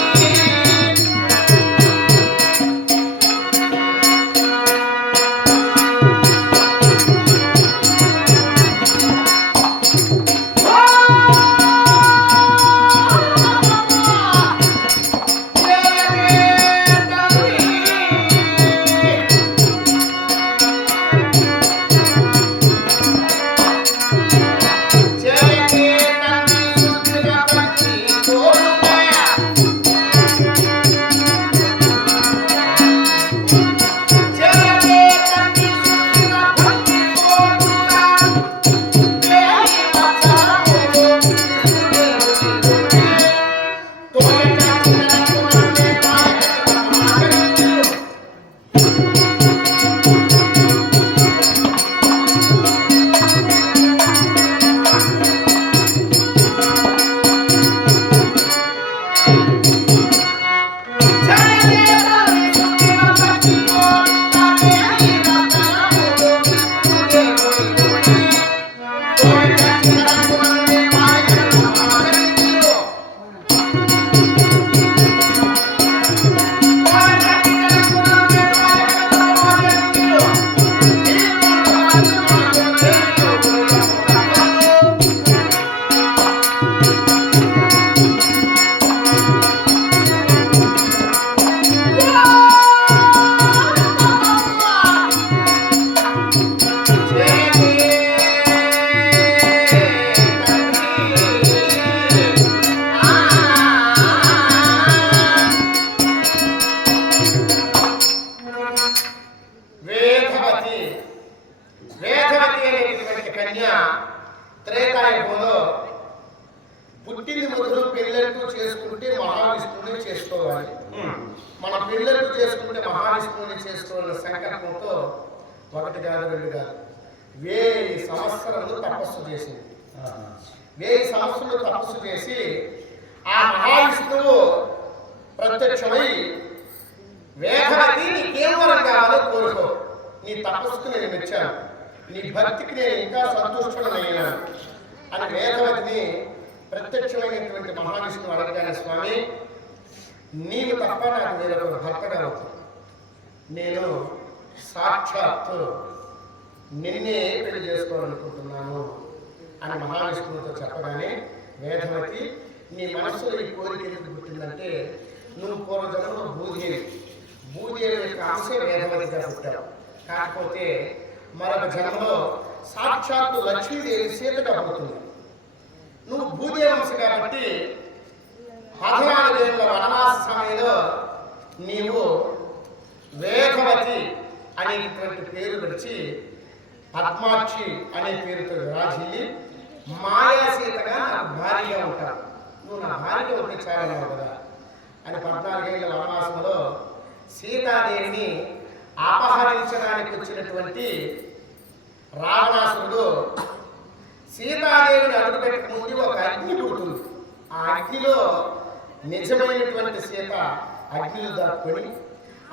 వేదవతి అనేటువంటి కన్య త్రేతాయుగంలో పుట్టింది మొదలు పెళ్ళంటూ చేసుకుంటే మహావిష్ణువుని చేసుకోవాలి. మన పెళ్ళంటూ చేసుకుంటే మహావిష్ణువుని చేసుకోవాలన్న సంకల్పంతో ఒకటి కాదు రెండు కాదు 1000 సంవత్సరాలు తపస్సు చేసింది. 1000 సంవత్సరాలు తపస్సు చేసి ఆ మహావిష్ణువు ప్రత్యక్షమై వేదవతి నీకేం వరం కావాలో కోరుకో, నీ తపస్సుకు నేను మెచ్చాను, నీ భక్తికి నేను ఇంకా సంతుష్టుడనయ్యాను అని వేదవతిని ప్రత్యక్షమైనటువంటి మహావిష్ణువు అడగగానే, స్వామి నీవు తప్ప నాకు వేరొక భర్త కావచ్చు, నేను సాక్షాత్తు నిన్నే పెళ్లి చేసుకోవాలనుకుంటున్నాను అని మహావిష్ణువుతో చెప్పగానే, వేదవతి నీ మనస్సులో ఈ కోరిక ఎందుకు పుట్టిందంటే, నువ్వు పూర్వజన్మలో భూదేవి యొక్క అంశే వేదవతిగా పుట్టావు. కాకపోతే మరొక జన్మలో సాక్షాత్తు లక్ష్మీదేవి సీతగా పుడుతుంది. నువ్వు భూదేవి అంశ కాబట్టి 14 ఏళ్ళ వనవాస సమయంలో నీవు వేదవతి అనేటువంటి పేరు విడిచి పద్మాక్షి అనే పేరుతో విరాజిల్లి మాయాసీతగా నాకు భారీగా ఉంటాను, నువ్వు నా భార్యగా ఉంటే చాలన్నావు కదా అని 14 ఏళ్ళ వనవాసంలో సీతాదేవిని అపహరించడానికి వచ్చినటువంటి రావణాసురుడు సీతాదేవిని అడుగుపెట్టక ముందు ఒక అగ్ని పుడుతుంది. ఆ అగ్నిలో నిజమైనటువంటి సీత అగ్నిలో దాక్కుని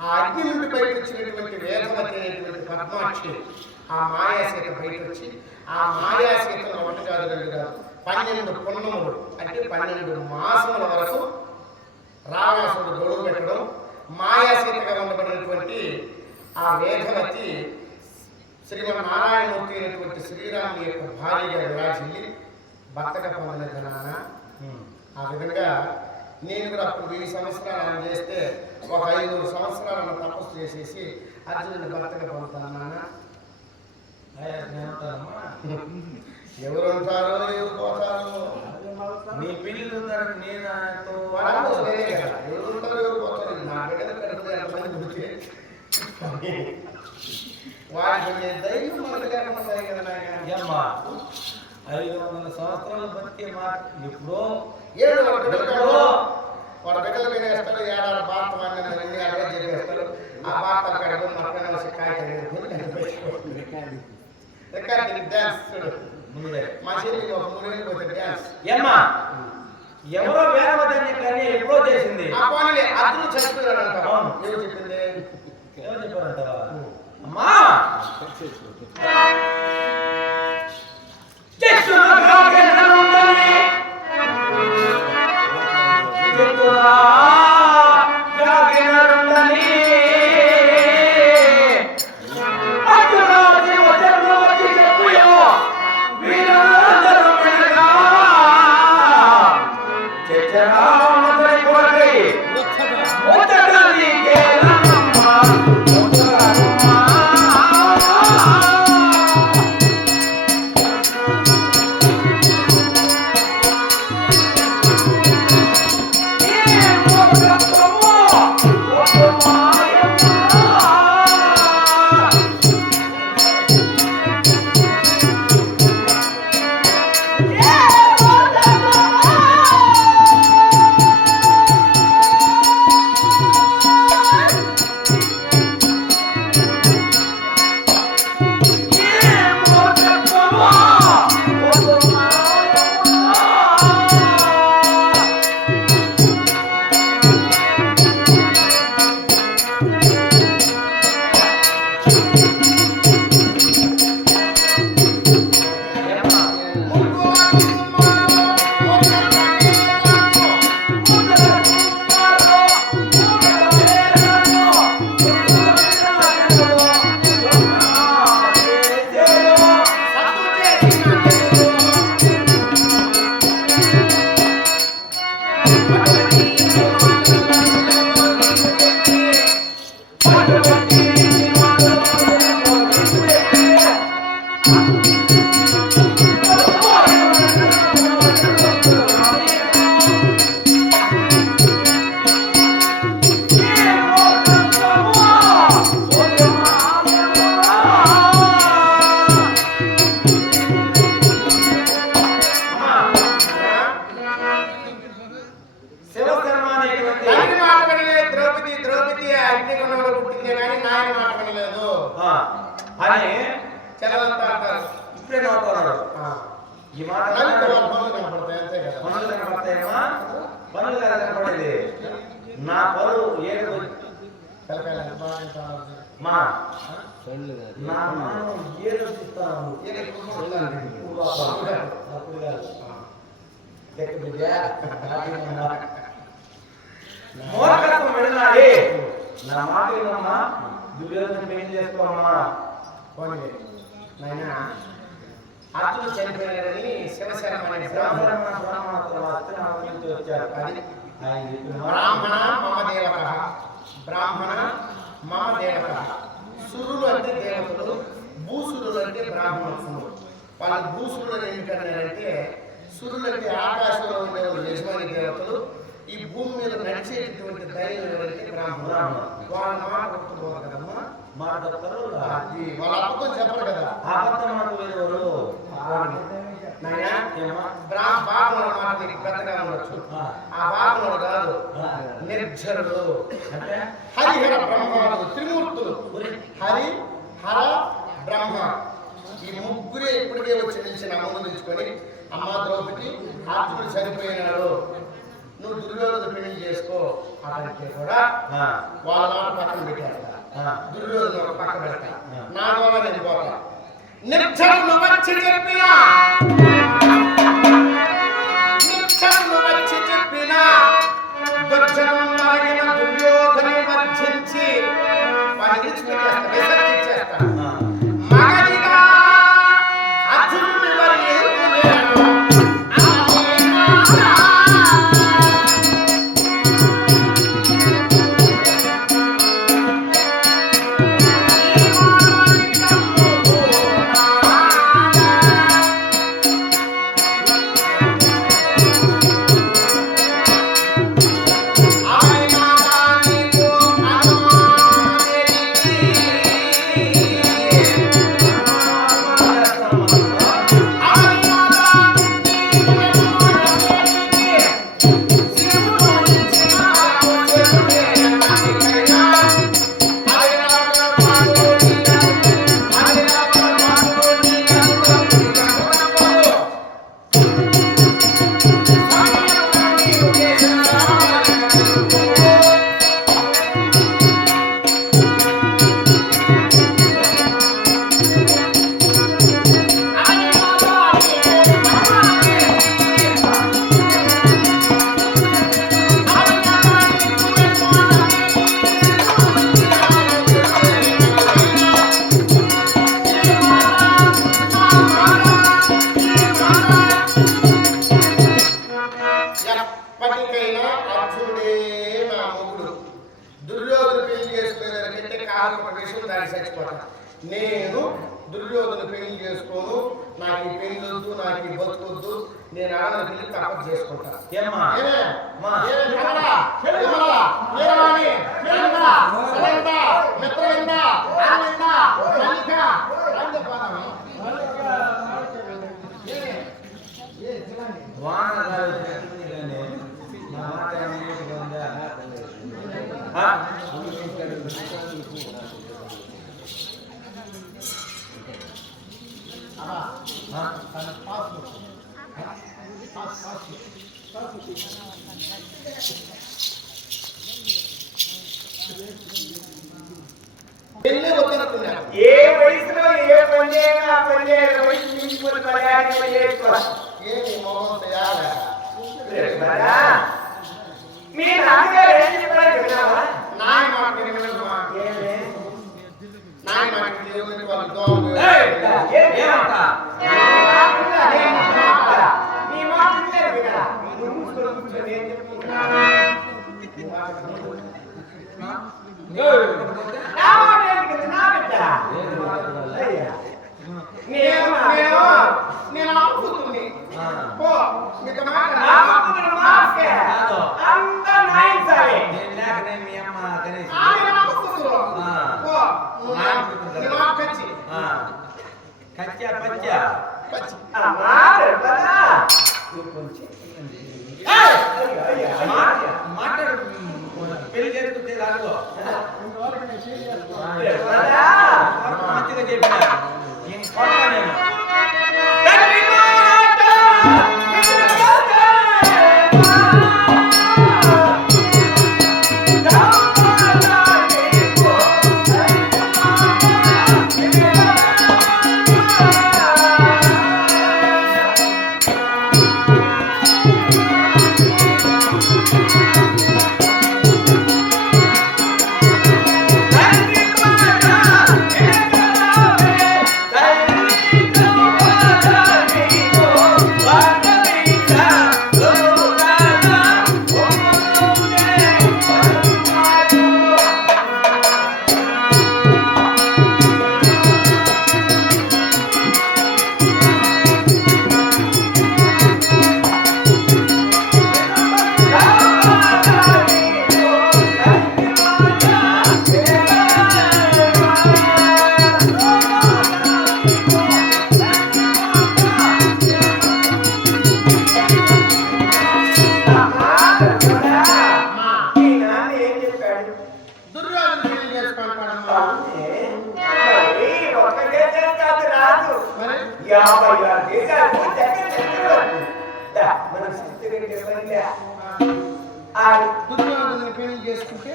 ఆ అగ్ని నుండి బయటకు వచ్చినటువంటి వేదవతి అనేటువంటి పద్మాక్షి ఆ మాయాసీత బయట వచ్చి ఆ మాయాసీతను ఒకటి కాదు రెండు కాదు 12 పున్నములు అంటే 12 మాసముల వరకు రావణాసురుడు గొడవ పెట్టడం, మాయాసీతగా ఉండబడినటువంటి ఆ వేదవతి శ్రీమన్నారాయణమూర్తి అయినటువంటి శ్రీరాముని యొక్క భార్యగా విరాజిల్లి భర్తగా పొందిన జనాన. ఆ విధంగా నేను కూడా అప్పుడు 1000 సంవత్సరాలు చేస్తే ఒక 500 సంవత్సరాలను తపస్సు చేసేసి అర్జునుడిని భర్తగా పొందుతానన్నా. ఎవరు ఉంటారో ఎవరు పోతారో నీ పిల్లలు నేను ఎవరు ఉంటారో ఎవరు పోతారు. నా బిడ్డలు కడుపులో ఎంతమంది పుడితే వాటి ధైర్యం మనకు లేకుండా ఏమ్మా 500 సంవత్సరాలు బతికే మాట ఎప్పుడో ఏడు ఎప్పుడో వాడు బిడ్డలు వినేస్తారు ఏడాది భారతం అన్నీ అడ్వైజ్ చెప్పేస్తారు ఆ భారతం కడుపు మక్కన రికార్డింగ్ డ్యాన్స్ ముందే మా చెల్లి ఒక 3 ఏళ్ళు పోతే డ్యాన్స్ ఏమ్మా ఎవరో వేరవదని కానీ ఎప్పుడో చేసింది ఆ పోనీ అతను చచ్చిపోయాడు అంటారు అవును. ఎవరు చెప్పింది ఎవరు చెప్పారంటావా అమ్మా అని చలంతా అంటారు ఇప్పుడే నవ్వుతున్నాడు ఈ మాట పనులు కనపడతాయేమా పనులు కనపడేది నా పనులు ఏడు మా నా మనం ఏడు ఇస్తాను మోకత్వం వెళ్ళాలి నా మాట ఏమమ్మా దుర్యోధన ఏం చేసుకోమ్మా నాయనా అర్జునుడు చనిపోయాడని శివశరణ అనే బ్రాహ్మణ మమ దేవత బ్రాహ్మణ మమ దేవత సురులు అంటే దేవతలు భూసురులు అంటే బ్రాహ్మణులు వాళ్ళు భూసురులు ఎందుకన్నారంటే సురులు అంటే ఆకాశంలో ఉండే యజమాని దేవతలు ఈ భూమి మీద నడిచేటటువంటి ధైర్యం ఎవరంటే బ్రాహ్మణులు వాళ్ళ మాట ఒప్పుకోవాలి కదమ్మా మాట వాళ్ళ అబద్ధం చెప్పరు కదా అబద్ధం మనకు వేరు బాగున్నాడు మాట నీకు పెద్దగా ఉండొచ్చు ఆ బాగున్నాడు కాదు నిర్జరుడు అంటే హరిహర బ్రహ్మాలు త్రిమూర్తులు హరి హర బ్రహ్మ ఈ ముగ్గురే ఇప్పటికే వచ్చి నిలిచిన ముందు నిలుచుకొని అమ్మ ద్రౌపది అర్జునుడు చనిపోయినాడు నువ్వు దుర్యోధన పెళ్లి చేసుకో అలాంటి కూడా వాళ్ళ మాట పక్కన పెట్టారు దుర్యోధన ఒక పక్క పెడతా నా ద్వారా నేను పోతా నిర్జరుడు వచ్చి చెప్పినా దుర్జనం మరగిన దుర్యోధని వర్జించి వారిని విసర్జించేస్తా మగనిగా అర్జునుడి కాదు ఒక విషయం దాన్ని చచ్చిపోతాను. నేను దుర్యోధన పెళ్లి చేసుకోను, నాకు ఈ పెళ్లి వద్దు, నాకు ఈ బతుకొద్దు, నేను ఆడని పెళ్లి తప్పదు చేసుకుంటాను. ఏ వయసులో ఏ పని చేయనా ఆ పని చేయని వయసు మించిపోయి పని చేసుకోవాలి. మీ నాన్నగారు ఏం చెప్పారు విన్నావా? పెళ్లి చేసుకుంటే రాదు మంచిగా చెప్పిన దుర్యోధన పెళ్లి చేసుకుంటే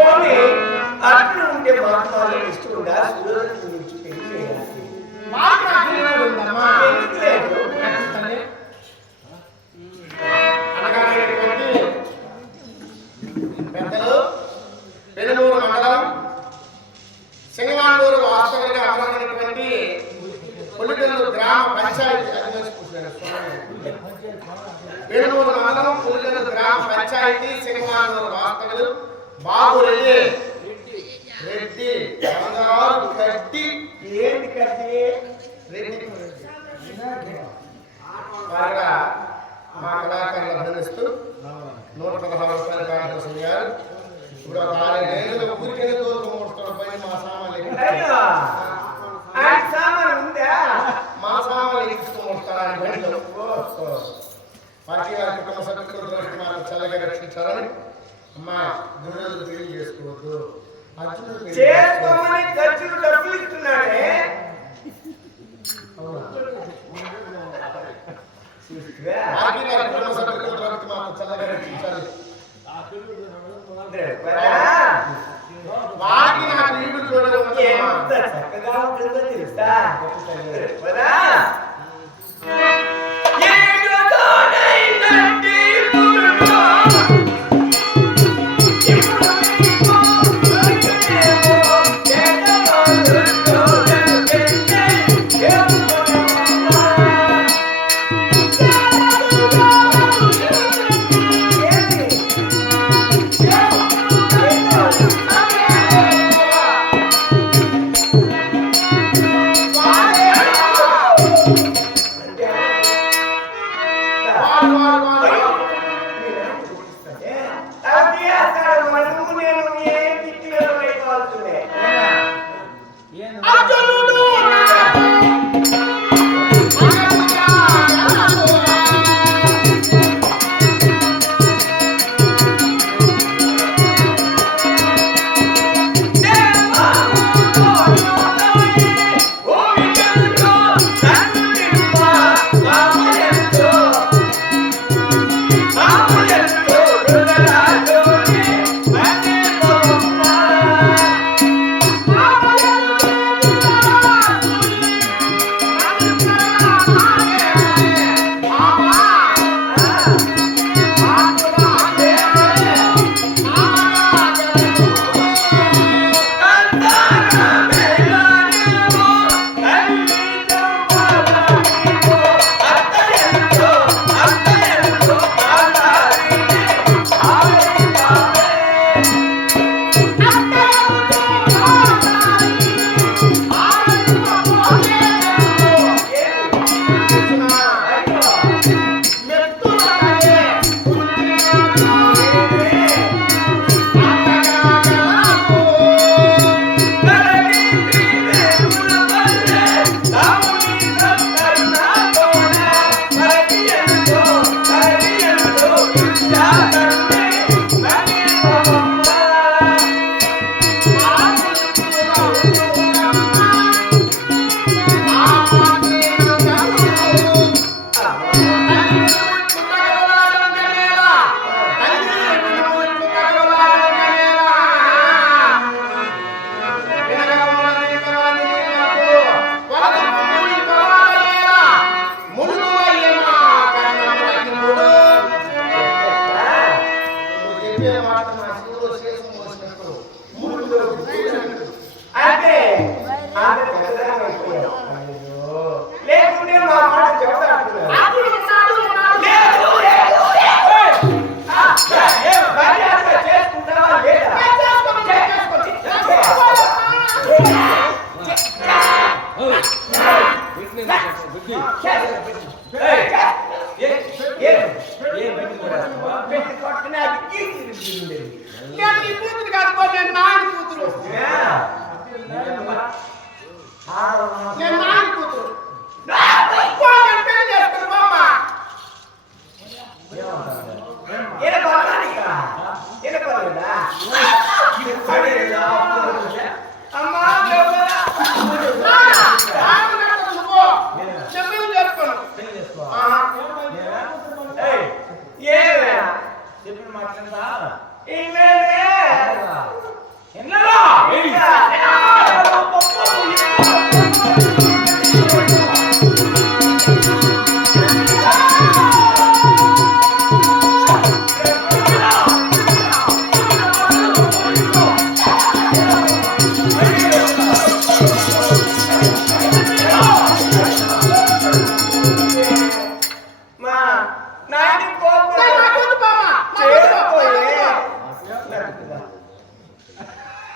పోనీ అట్లు ఉంటే మాకు వాళ్ళకి ఇష్టంగా సులోచన గురించి పెళ్లి చేయాలి. ఎందుకు లేదు? పెద్దలు పెనుమూరు మండలం సింగమాండూరు వాస్తవంగా అమలైనటువంటి పులిగల్లు గ్రామ పంచాయతీ పెనుమూరు మండలం పులిగల్లు గ్రామ పంచాయతీ సింగమాండూరు వాస్తవులు బాబురెడ్డి రెడ్డి బంగారు కడ్డి ఏంటి కట్టి రెడ్డి బాగా మా కళాకారులు అభినందిస్తూ 116 రూపాయల కాంగ్రెస్ గారు ఇప్పుడు ఒక 6 నెలలు ఊరికే తోలుకోమూడుతాడు పైన మా సామాన్లు సామాన్ ఉందా? మా సామాన్లు ఎక్కించుకోమూడతారని బండిలో పార్టీ వారి కుటుంబ సభ్యులు దృష్టి మాకు చల్లగా రక్షించాలని అమ్మా గురువులు పెళ్లి చేసుకోవద్దు చేసుకోమని ఖర్చులు డబ్బులు ఇస్తున్నాడే. పార్టీ వారి కుటుంబ సభ్యులు దృష్టి మాకు చల్లగా రక్షించాలి. వాటి నాకు ఈడు చూడడం ఎంత చక్కగా ఉంటుందో తెలుసా?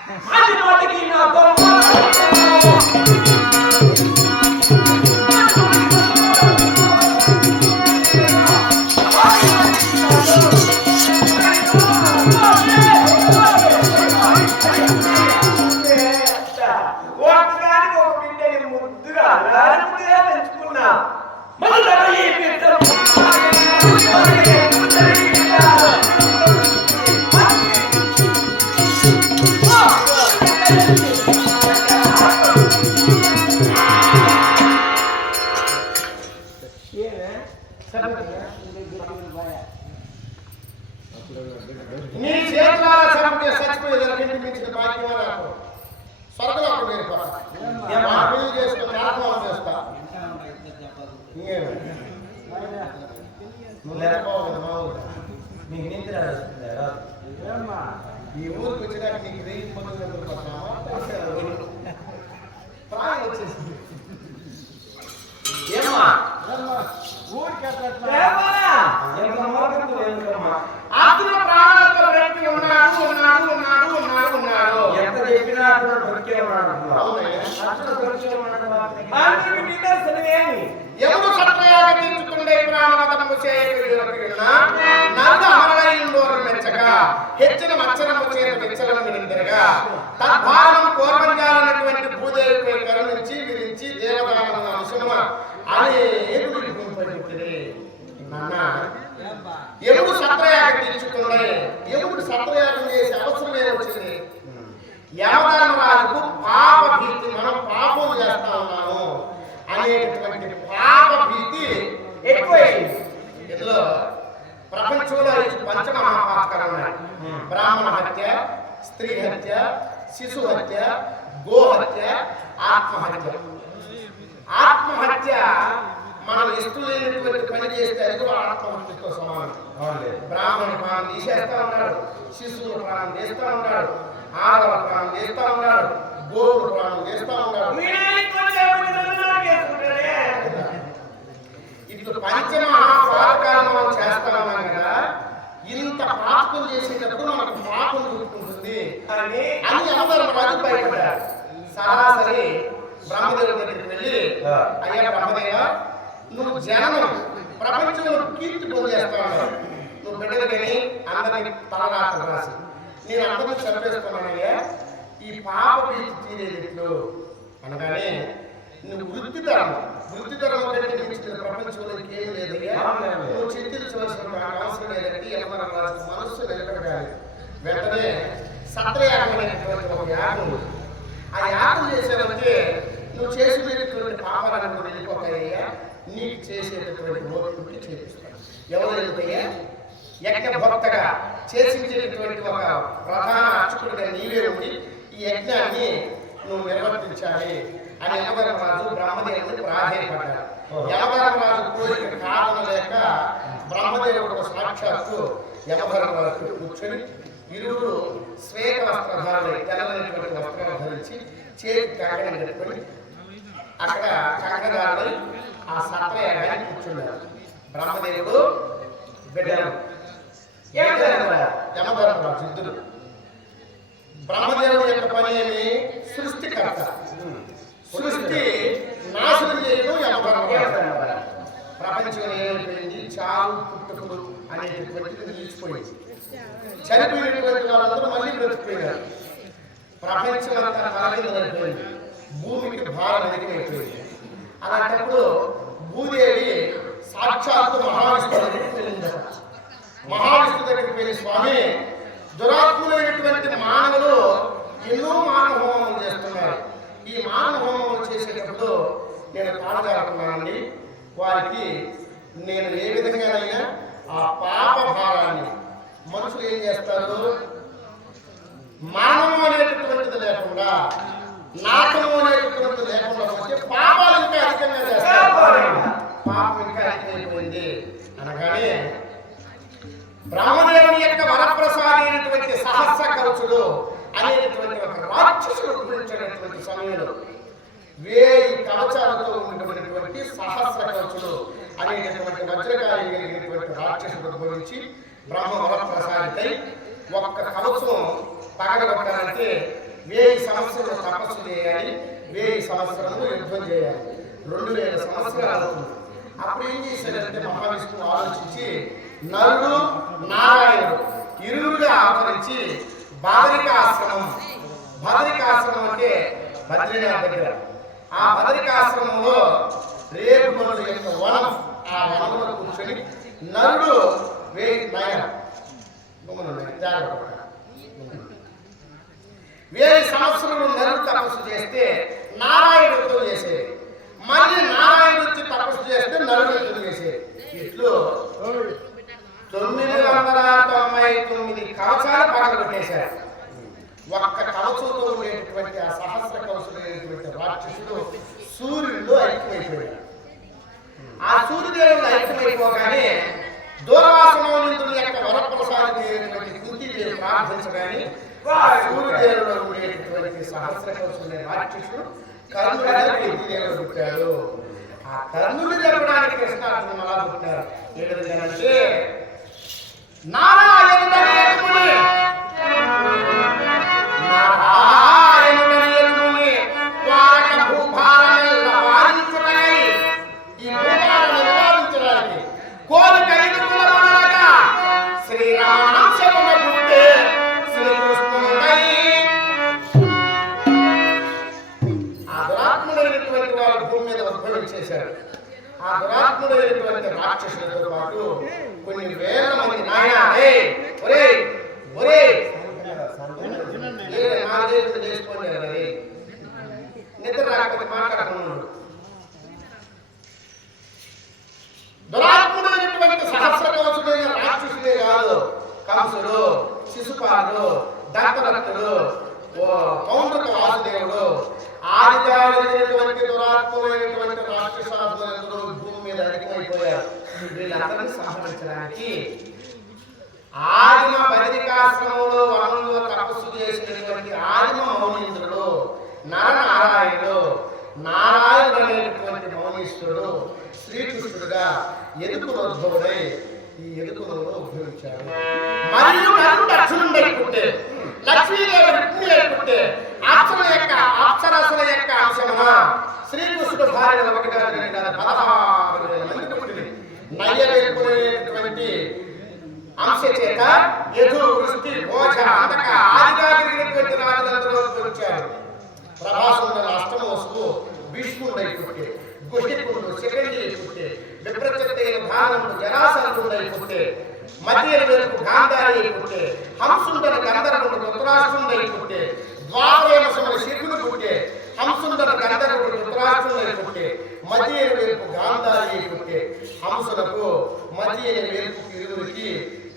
మాటి మాటికి నాతో ఒకసారి ఒక బిడ్డని ముద్దుగా పెంచుకున్నా నీ చేతుల చచ్చిపోయేదానికి మించిన భాగ్యం నాకు స్వర్గంలో పెళ్లి చేసుకుని ఆత్మహత్య చేస్తా నీకు నిద్ర ఈ ఊరికి వచ్చినాక నీకు 1000 మంది ప్రాయం వచ్చేసింది ఏమ్మా ఊరికి అతను ప్రాణాలతో బ్రతికి ఉన్నాడు ఎంత చెప్పినా అతను దొరికే ఉన్నాడు ఎవరు సత్రయాగ తీర్చుకుండే ప్రాణవతము చేయగలిగిన నన్ను అమరయ్యుండోరు మెచ్చక హెచ్చిన మచ్చనము చేత వెచ్చలను నిందరగా తద్భారం కోర్మంజాలన్నటువంటి భూదేవిపై కరుణించి విరించి దేవదానముల అంశమ అనేకుడికి గుంపడుతుంది నాన్న ఎవరు సత్రయాగం తీర్చుకుండే ఎవరు సత్రయాగం చేసే అవసరమే వచ్చింది యమధర్మరాజుకు పాప భీతి మనం పాపం చేస్తా ఉన్నాము అనేటటువంటి పాప భీతి ఎక్కువైంది ఇందులో ప్రపంచంలో పంచమహాపాతకాలు ఉన్నాయి బ్రాహ్మణ హత్య స్త్రీ హత్య శిశు హత్య గోహత్య ఆత్మహత్య మనం ఇష్టమైనటువంటి పని చేస్తే అది కూడా ఆత్మహత్యతో సమానం బ్రాహ్మణ ప్రాణం తీసేస్తా ఉన్నాడు శిశువుల ప్రాణం తీస్తా ఉన్నాడు ఆడవాళ్ళ ప్రాణం తీస్తా ఉన్నాడు గోవుల ప్రాణం తీస్తా ఉన్నాడు ఇప్పుడు పంచమహాపాతకాలు మనం చేస్తా ఉన్నాం కదా ఇంత పాపం చేసేటప్పుడు మనకు పాపం గుర్తుంటుంది అని యమధర్మరాజు భయపడ్డాడు సరాసరి బ్రహ్మదేవుడి దగ్గరికి వెళ్ళి అయ్యా బ్రహ్మదేవ నువ్వు జనం ప్రపంచంలో కీర్తి పొందేస్తావు నువ్వు బిడ్డలకని అందరినీ తలరాతలు రాసి నేను అందరినీ చంపేస్తున్నానయ్యా ఈ పాప భీతి తీరేదిట్లు అనగానే నువ్వు వృత్తితరం కంటే మించిన ప్రపంచంలో ఏం లేదయ్యా నువ్వు చింతించవలసిన అవసరం లేదంటే యమధర్మరాజు మనస్సు నిలబడాలి వెంటనే సత్రయాగం అనేటువంటి ఒక యాగం ఆ యాగం చేసేదంటే నువ్వు చేసేటటువంటి పాపాలను వెళ్ళిపోతాయ్యా నీకు చేసేటటువంటి ఓపిక చేపిస్తాను ఎవరు వెళ్తాయా యజ్ఞ భక్తగా చేసించేటటువంటి ఒక ప్రధాన అర్చకుడిగా నీవే ఉండి ఈ యజ్ఞాన్ని నువ్వు నిర్వర్తించాలి అని యమధర్మరాజు బ్రహ్మదేవుడిని ప్రాధేయపడ్డాడు యమధర్మరాజు కోరిక కాదనలేక బ్రహ్మదేవుడు సాక్షాత్తు యమధర్మరాజు కూర్చొని ఇరువురు శ్వేత వస్త్రధారులు తెల్లనటువంటి వస్త్రాలు ధరించి చేతి కంకణం కట్టుకొని అక్కడ కంకణదారులు ఆ సత్రయాగాన్ని కూర్చున్నారు బ్రహ్మదేవుడు బిడ్డలు యమధర్మరాజు ఇద్దరు బ్రహ్మదేవుడు యొక్క పని ఏమి సృష్టికర్త సృష్టి నాశనం చేయడం యమధర్మరాజు ప్రపంచంలో ఏమైపోయింది చావు పుట్టుకులు అనేటటువంటిది నిలిచిపోయింది చనిపోయినటువంటి వాళ్ళందరూ మళ్ళీ బ్రతికిపోయినారు ప్రపంచం అంతా నలగిపోయింది భూమికి భారం అధికమైపోయింది అలాంటప్పుడు భూదేవి సాక్షాత్తు మహావిష్ణు దగ్గరికి వెళ్ళిందట మహావిష్ణు దగ్గరికి వెళ్ళి స్వామి దురాత్ములైనటువంటి మానవులు ఎన్నో మానవ హోమములు చేస్తున్నారు ఈ మానవ హోమములు చేసేటప్పుడు నేను కాడజారుతున్నానండి వారికి నేను ఏ విధంగానైనా ఆ పాప భారాన్ని మనుషులు ఏం చేస్తారు మరణం అనేటటువంటిది లేకుండా నాశనం అనేటటువంటిది లేకుండా వచ్చే పాపాలు ఇంకా అధికంగా చేస్తారు పాపం ఇంకా అధికమైపోయింది అనగానే బ్రహ్మదేవుని యొక్క వరప్రసాది అయినటువంటి సహస్ర కవచుడు అనేటటువంటి ఒక రాక్షసుడు గురించినటువంటి సమయంలో 1000 కవచాలతో ఉన్నటువంటి సహస్ర కవచుడు అనేటటువంటి వజ్రకాయం కలిగినటువంటి రాక్షసుడు గురించి బ్రహ్మ వరప్రసాదికై ఒక్క కవచం పగలగొట్టాలంటే 1000 సంవత్సరాలు తపస్సు చేయాలి, 1000 సంవత్సరాలు యుద్ధం చేయాలి. 2000 సంవత్సరాలు అవుతుంది. అప్పుడు ఏం చేశారంటే మహావిష్ణువు ఆలోచించి నరుడు నారాయణుడు ఇరువురుగా ఆచరించి బదరికాశ్రమం అంటే బద్రీనాథ్ దగ్గర, ఆ బదరికాశ్రమంలో రేగుమల యొక్క వనం, ఆ వనంలో కూర్చొని నరుడు 1000 సంవత్సరాలు నరుడు తపస్సు చేస్తే నారాయణుడితో చేసేది, మళ్ళీ నారాయణుడు వచ్చి తపస్సు చేస్తే నరుడు చేసేది. ఇట్లు 999 కవచాలు పగలగొట్టేశారు. ఒక్క కవచంతో ఉండేటటువంటి ఆ సహస్ర కవచుడైనటువంటి రాక్షసుడు సూర్యుడిలో ఐక్యమైపోయాడు. ఆ సూర్యదేవుడు ఐక్యమైపోగానే దూర్వాసనోనింద్రుని యొక్క వరప్రసాదమైనటువంటి కుంతిదేవి ప్రార్థించగానే సూర్యదేవుడు ఉండేటటువంటి సహస్ర కవచుడైన రాక్షసుడు కర్ణుడిగా కుంతిదేవుడు పుట్టాడు. ఆ కర్ణుడు చెప్పడానికి కృష్ణార్జునుడు అలా పుట్టారు. ఏ విధంగా అంటే నారాయణుడనేటువంటి ద్వారక భూభారమెల్ల వారించుటకై, ఈ భూభారాన్ని నివారించడానికి కోరిక ఎదుగులమనగా శ్రీరామనామమున పుట్టే శ్రీకృష్ణుడై. ఆ దురాత్ముడైనటువంటి వారు భూమి మీద ఉద్భవించేశారు. ఆ దురాత్ముడైనటువంటి రాక్షసులతో పాటు కొన్ని వేల మంది నాయన నిద్ర రాకపోతే మాట్లాడుతున్నాడు. దురాత్ముడైనటువంటి సహస్ర కవచుడైన రాక్షసుడే కాదు, కంసుడు, శిశుపాలుడు, దత్తరక్తుడు, పౌండ్రక వాసుదేవుడు, ఆదిత్యాలైనటువంటి దురాత్ముడైనటువంటి రాక్షసాదులందరూ భూమి మీద అధికమైపోయారు. వీళ్ళందరినీ సంహరించడానికి ఆదిమ బదరికాశ్రమంలో వనంలో తపస్సు చేసినటువంటి ఆదిమ మౌనీంద్రుడు నరనారాయణుడు, నారాయణుడు అనేటువంటి మౌనీశ్వరుడు శ్రీకృష్ణుడుగా ఎదుకునోద్భవుడై ఈ ఎదుకులలో ఉద్భవించాడు. మరియు నరుడు అర్జునుడై పుట్టే, లక్ష్మీదేవి రుక్మిణి పుట్టే, అప్సరసుల యొక్క అంశమున శ్రీకృష్ణుడు భార్యలు 16,000 మంది పుట్టింది. నయ్యవేర్పునేటువంటి అంశ చేత యదు, వృష్టి, భోజ, అంతక ఆదిగా తిరిగినటువంటి రాజులందరూ వచ్చారు. ప్రభాసుడు అష్టమోసుకు భీష్ముడై పుట్టే, గుహికుడు శిఖండి పుట్టే, విప్రచైన భానుడు జరాసంధుడై పుట్టే, మధ్య వెలుపు గాంధారి పుట్టే, హంసుండర గంధర్వుడు ధృతరాష్ట్రుడై పుట్టే, ద్వాపరయమసముల శిఖుడు పుట్టే, హంసుండర గంధర్వుడు ధృతరాష్ట్రుడై పుట్టే, మధ్య వెలుపు గాంధారి పుట్టే. హంసులకు మధ్య వెలుపు ఇరువురికి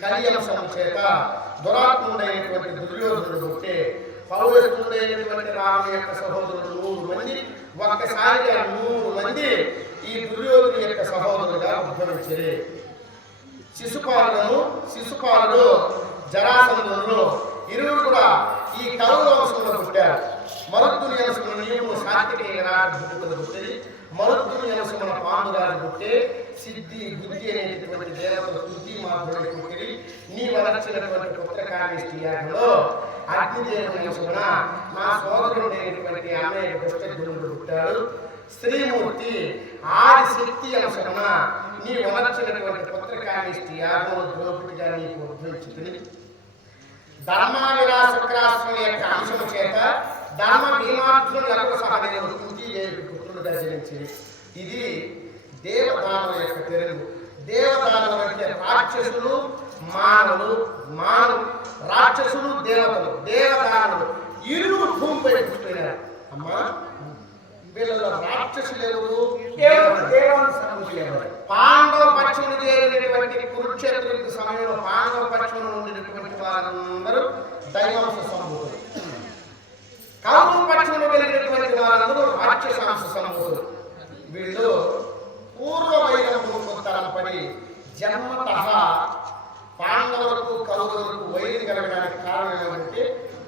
కలియంశం చేత దురాత్ముడైనటువంటి దుర్యోధనుడు పుట్టే, పౌరస్తుడైనటువంటి రాముని యొక్క సహోదరుడు 100 మంది, ఒక్కసారిగా 100 మంది ఈ దుర్యోధను యొక్క సహోదరులుగా ఉద్భవించారు. శిశుపాలుడు, జరాసంధుడు ఇరువురు కూడా ఈ కౌరవ వంశంలో పుట్టారు. మరుత్తుని వంశమున నీవు సాత్వికేయ పుట్టుకలు పుట్టింది. మరుత్తుని వంశమున పాండురాజు పుట్టే, సిద్ధి బుద్ధి అనేటటువంటి దేవతలు బుద్ధి మాధురుడు పుట్టింది. నీ వలర్చినటువంటి పుత్రకామేష్టి యాగంలో అగ్నిదేవుని వంశమున నా సోదరుడైనటువంటి అన్నయ్య కృష్ణుడు పుట్టాడు. శ్రీమూర్తి ఆదిశక్తి అంశమున నీ వలర్చినటువంటి పుత్రకామేష్టి యాగంలో ద్రౌపదిగా నీకు ఉద్భవించింది. ధర్మావిలాసక్రాశ్రమ యొక్క అంశము చేత ధర్మ భీమార్జునులకు సహదేవుడు కుంతీదేవి పుత్రుడు దర్శనించింది. ఇది దేవదానుల యొక్క తెలుగు. దేవదానుల అంటే రాక్షసులు, మానవులు, రాక్షసులు, దేవతలు, దేవదానులు ఇరువురు భూమిపై పుట్టినారు. అమ్మా, వీళ్ళలో రాక్షసులు ఎవరు? పాండవ పక్షులు చేరినటువంటి కురుక్షేత్రుడి సమయంలో పాండవ పక్షులు ఉండినటువంటి వారందరూ దైవాంశ సంభూతులు. కౌరవ పక్షులు వెళ్ళినటువంటి వారందరూ రాక్షసాంశ సంభూతులు. వీళ్ళు పూర్వ వైరము తరపడి జన్మత పాండవులకు కౌరవులకు వైరి కలగడానికి కారణం ఏమంటే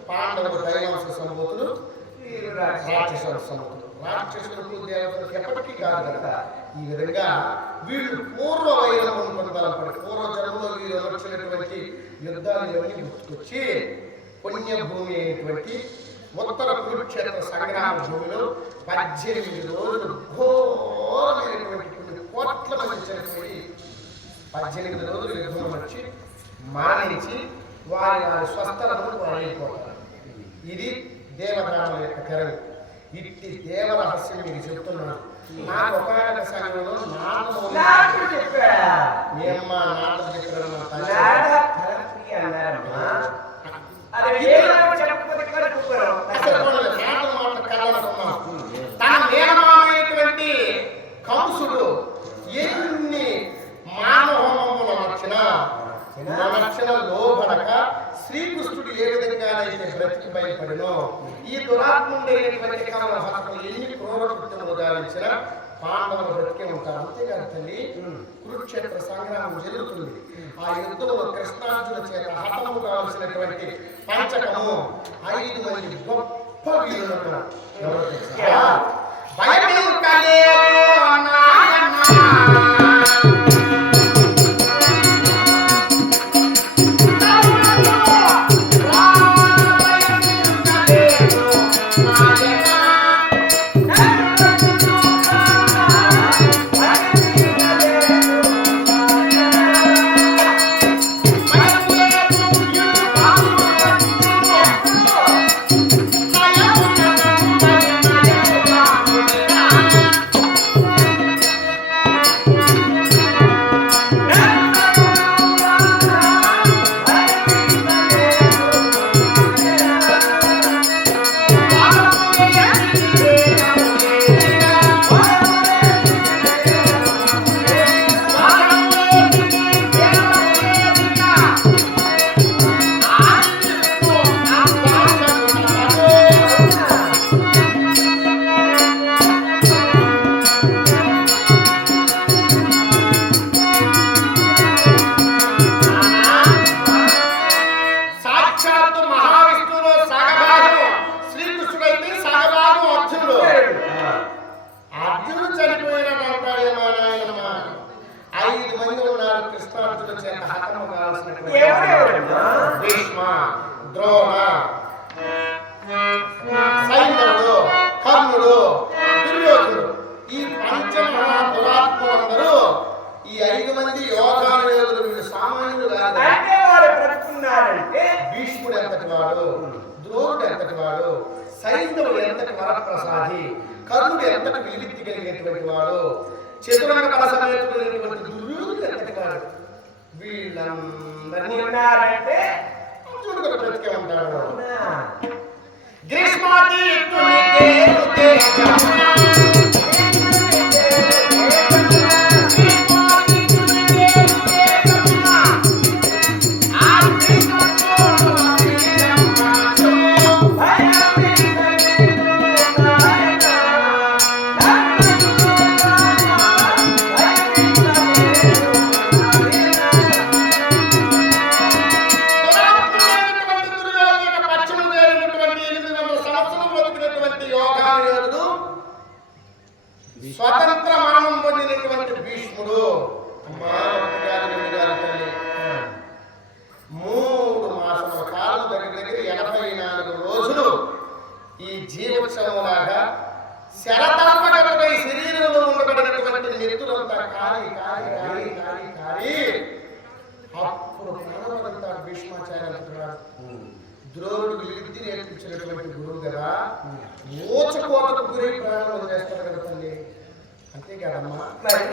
పాండవులు దైవాంశ సంభూతులు, రాక్షసాంశ సంభూతులు. రాక్షసులకు దేవతలకు ఎప్పటికీ కాదు కదా. ఈ విధంగా వీళ్ళు పూర్వ వైరము పొందాలన్నమాట. పూర్వ జన్మలో వీళ్ళు వచ్చినటువంటి యుద్ధాలు ఇవన్నీ గుర్తుకొచ్చి పుణ్యభూమి అయినటువంటి ఉత్తర కురుక్షేత్ర సంగ్రామ భూమిలో 18 రోజులు ఘోరమైనటువంటి కొన్ని కోట్ల మంది చనిపోయి 18 రోజులు యుద్ధం వచ్చి మరణించి వారి స్వస్థలను వారు అయిపోతారు. ఇది దేవరాముల యొక్క తెరవు. ఇట్టి దేవ రహస్యం మీకు చెప్తున్నాను. నాకు ఒకనొక సమయంలో నాతో చెప్పాడా తన మేనమామైనటువంటి కంసుడు ఎన్ని మానవహోమములు నచ్చిన లోబడక శ్రీకృష్ణుడు ఏ విధంగానైతే బ్రతికి బయటపడినో ఈ దురాత్ముడైనటువంటి కమలహస్తులు ఎన్ని క్రూర కృత్యములు గావించిన పాండవులు బ్రతికే ఉంటారు. అంతేకాదు తల్లి, కురుక్షేత్ర సంగ్రామం జరుగుతుంది. ఆ యుద్ధంలో కృష్ణార్జున చేత హతము కావలసినటువంటి పంచకము 5 మంది గొప్ప వీరులు భీష్మ, ద్రోణ, సైంధవుడు, కర్ణుడు, దుర్యోధనుడు, ఈ పంచమహా దురాత్ములందరూ ఈ 5 మంది యోధాయోధులు. వీళ్ళు సామాన్యులు కాదు. భీష్ముడు ఎంతటి వాడు, ద్రోణుడు ఎంతటి వాడు, సైంధవుడు ఎంతటి వరప్రసాది, కర్ణుడు ఎంతటి విలిప్తి కలిగినటువంటి వాడు, చతురంగ బలసమైనటువంటి దుర్యోధనుడు ఎంతటి వాడు. వీళ్ళందరినీ ఉన్నారంటే అర్జునుడు బ్రతికే ఉంటాడు. గ్రీష్మాది స్వతంత్ర మరణం పొందినటువంటి భీష్ముడు 3 మాసముల కాలం దగ్గర 84 రోజులు ఈ జీవోత్సవంలాగా శరతర్పకపై శరీరంలో ఉండబడినటువంటి నెత్తులంతా కాలి కాలి కాలి కాలి కాలి అప్పుడు ప్రాణమంతా భీష్మాచార్య అంటున్నాడు. ద్రోణుడికి విద్య నేర్పించినటువంటి గురువు కదా, మోచకోతకు గురై ప్రాణం వదిలేస్తారు కదా తల్లి. అంతేకాదమ్మా,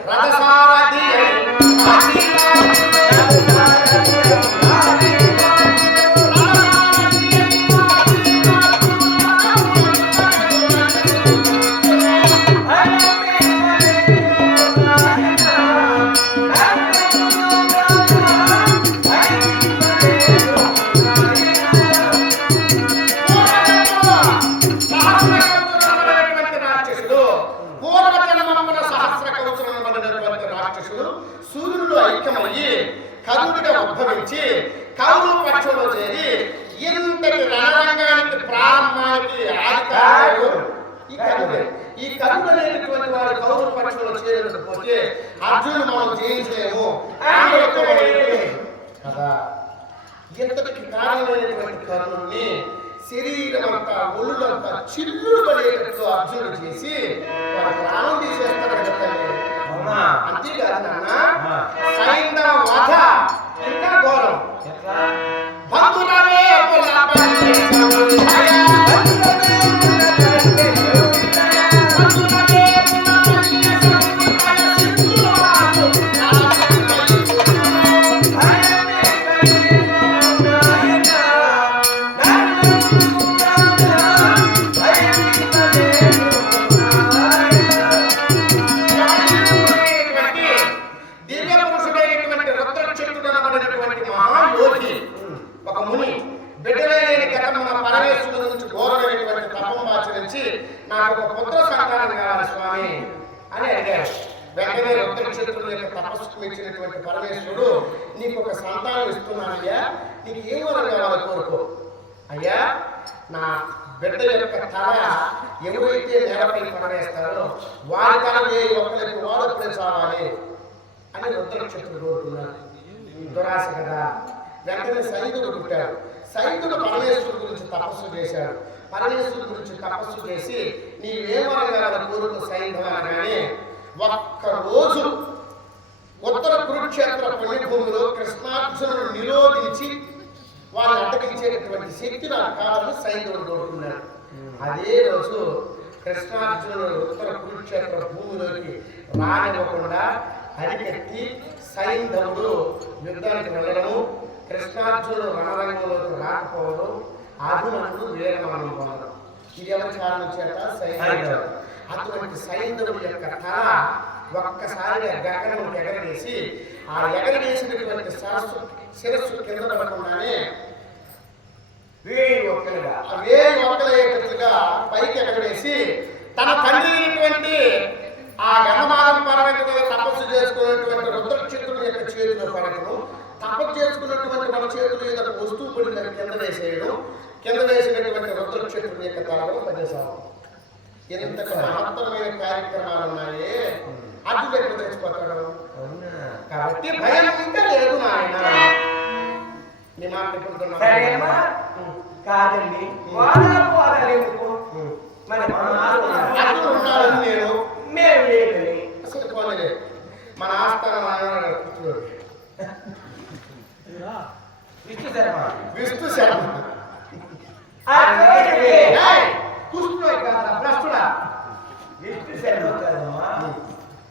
రథసారథి సూర్యుడు ఐక్యమయ్యి కర్ణుడిగా ఉద్భవించి కౌరవ పక్షంలో చేరి ఇంతటి రణరంగానికి ప్రారంభానికి ఆదికారుడు ఈ కర్ణుడే. ఈ కర్ణుడు అనేటువంటి వాడు కౌరవ పక్షంలో చేరకపోతే అర్జునుడు మనం జయించలేము కదా. ఇంతటికి కారణమైనటువంటి కర్ణుడిని శరీరం అంతా ఒళ్ళంతా చిల్లులు పడేటట్టు అర్జునుడు చేసి వాడు ప్రాణం తీసేస్తాడు కదా తల్లి. అంతేకాదు నాన్న, సైంధవ వధ ఇంకా ఘోరం. బంధురమే నాకు ఒక పుత్ర సంతానం కావాలి స్వామి అని అడిగారు. వెంటనే రుద్రక్షేత్రుల యొక్క తపస్సుకు మెచ్చినటువంటి పరమేశ్వరుడు నీకు ఒక సంతానం ఇస్తున్నానయ్యా, నీకు ఏం వరం కావాలో కోరుకో. అయ్యా, నా బిడ్డ యొక్క తల ఎవరైతే నేలపై పడేస్తారో వారి తల ఒకరికి వాడప్పుడే చావాలి అని రుద్రక్షేత్రుడు కోరుకున్నాడు. దురాశ కదా. వెంటనే సైనికుడు పుట్టాడు. సైనికుడు పరమేశ్వరుడు గురించి తపస్సు చేశాడు. పరమేశ్వరుడు గురించి తపస్సు చేసి నీవేమనగా కోరుకు సైంధవ అనగానే ఒక్కరోజు ఉత్తర కురుక్షేత్ర పుణ్యభూమిలో కృష్ణార్జునుడు నిరోధించి వాళ్ళని అడ్డగించేటటువంటి శక్తి నాకు కావాలని సైంధవుడు కోరుకున్నాడు. అదే రోజు కృష్ణార్జునుడు ఉత్తర కురుక్షేత్ర భూమిలోకి రానివ్వకుండా అరికట్టి సైంధవుడు యుద్ధానికి వెళ్ళడము, కృష్ణార్జునుడు రణరంగంలోకి రాకపోవడం, అర్జునుడు వీరమరణం పొందడం. ఇది ఎవరి కారణం చేత? సైంధవుడు. అటువంటి సైంధవుడి యొక్క తల ఒక్కసారిగా గగనంలోకి ఎగరవేసి ఆ ఎగరవేసినటువంటి శిరస్సు కింద పడకుండానే వేయి ఒక్కలయ్యేటట్లుగా పైకి ఎగరవేసి తన తండ్రి అయినటువంటి ఆ గంధమాదం పర్వతం మీద తపస్సు చేసుకున్నటువంటి రుద్రక్షేత్రుడి యొక్క చేతిలో పడటము, తపస్సు చేసుకున్నటువంటి మన చేతులు ఏదైనా వస్తువు పడి కింద వేసేయడం, కింద వేసినటువంటి రుద్రక్షేత్రుడి యొక్క తలలో పనిచేసాము. ఎంత మహత్తరమైన కార్యక్రమాలు ఉన్నాయి. అడ్డు ఎక్కడ తెచ్చిపోతాడు కాబట్టి భయం ఇంకా లేదు నాయన. నీ మాట కాదండి, ఉన్నాడని నేను మేము లేదని అసలు పోలేదు. మన ఆస్థానం విష్ణు శర్మ విష్ణు శర్మ భ్రష్టుడా విష్ణు శర్మ కదమ్మా,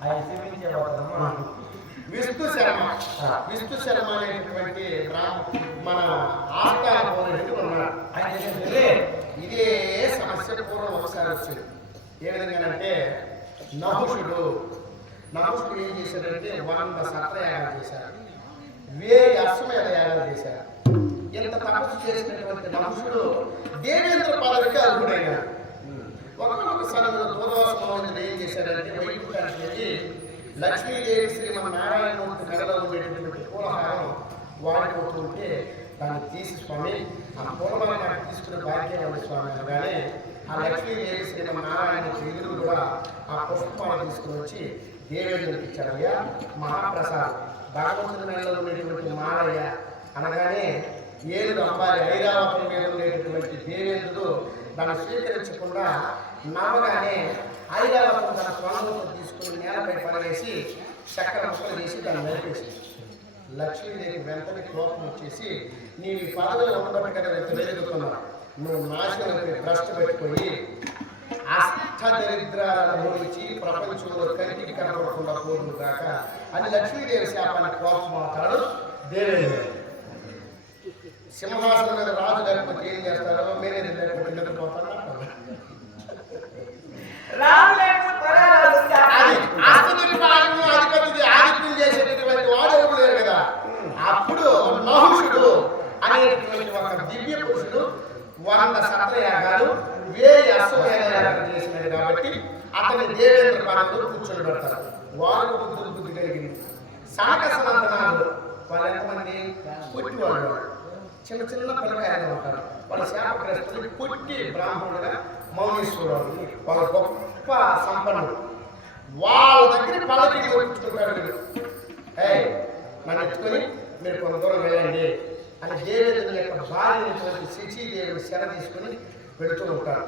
ఆయన క్షమించేవాడమ్మా. విష్ణు శర్మ విష్ణు శర్మ అనేటటువంటి మన ఆస్థాన పౌరుడు ఉన్నాడు. ఇదే సమస్య పూర్వం ఒకసారి వచ్చింది. ఏ విధంగానంటే నహుషుడు ఏం చేశాడంటే 100 సత్రయాగాలు చేశాడు, 1000 అశ్వమేధ యాగాలు చేశాడు. ఇంత తపస్సు చేసినటువంటి నహుషుడు దేవేంద్ర పదవికి అర్హుడైనాడు. ఒకనొక సమయంలో దూర్వాసముడు ఏం చేశాడంటే వైకుంఠానికి వెళ్ళి లక్ష్మీదేవి శ్రీమన్నారాయణమూర్తి మెడలో ఉండేటటువంటి పూలహారం వాడిపోతుంటే దాన్ని తీసి స్వామి ఆ పూలహారం నాకు తీసుకునే భాగ్యం ఉంది స్వామి అనగానే ఆ లక్ష్మీదేవి శ్రీమన్నారాయణమూర్తి ఎదురు కూడా ఆ పుష్పాలు తీసుకుని వచ్చి దేవేంద్రుడికి ఇచ్చాడయ్యా, మహాప్రసాద్ భగవంతుని మెడలో ఉండేటువంటి మాలయ్య అనగానే ఏడు అబ్బాయి ఐరావతం మీద ఉండేటటువంటి దేవేంద్రుడు దాన్ని స్వీకరించకుండా నమ్మగానే ఐరావతం తన స్వామితో తీసుకుని నేలపై పడవేసి చక్కెర ముక్కలు చేసి దాన్ని నడిపేసి లక్ష్మీదేవి వెంటనే కోపం వచ్చేసి నీవు ఈ పదవిలో ఉండబట్టి కదా వెతుకుతున్నావు, నువ్వు నాశనం భ్రష్టు పెట్టుకొని అష్టదరిద్రాలను మూడించి ప్రపంచంలో కంటికి కనపడకుండా పోతుంది కాక అని లక్ష్మీదేవి శాపానికి కోపం అవుతాడు దేవేంద్రుడు. సింహాసనం మీద రాజు లేకపోతే ఏం చేస్తారో మీరే లేకపోతే నిద్రపోతారా? అధిపతి ఆదిత్యం చేసేటటువంటి వాడు ఎవరు లేరు కదా. అప్పుడు నహుషుడు అనేటటువంటి ఒక దివ్య పురుషుడు 100 సత్రయాగాలు 1000 అశ్వమేధయాగాలు చేసినాడు కాబట్టి అతని దేవేంద్ర పదవులు కూర్చొని పెడతారు. వారు బుద్ధి కలిగింది. సనకసనందనాలు వాళ్ళు ఎంతమంది పుట్టివాళ్ళు, చిన్న పిల్లకాయలు ఉంటారు. వాళ్ళ శాపగ్రస్తులు పుట్టి బ్రాహ్మణుడుగా మౌనీశ్వరుడు వాళ్ళ గొప్ప సంపన్నుడు. వాళ్ళ దగ్గర పల్లకి కూర్చుంటారు. నన్ను ఎత్తుకొని మీరు కొంత దూరం వెళ్ళండి, అని దేవేంద్రుని యొక్క భార్యటువంటి శచీదేవిని శర తీసుకుని వెళుతూ ఉంటాడు.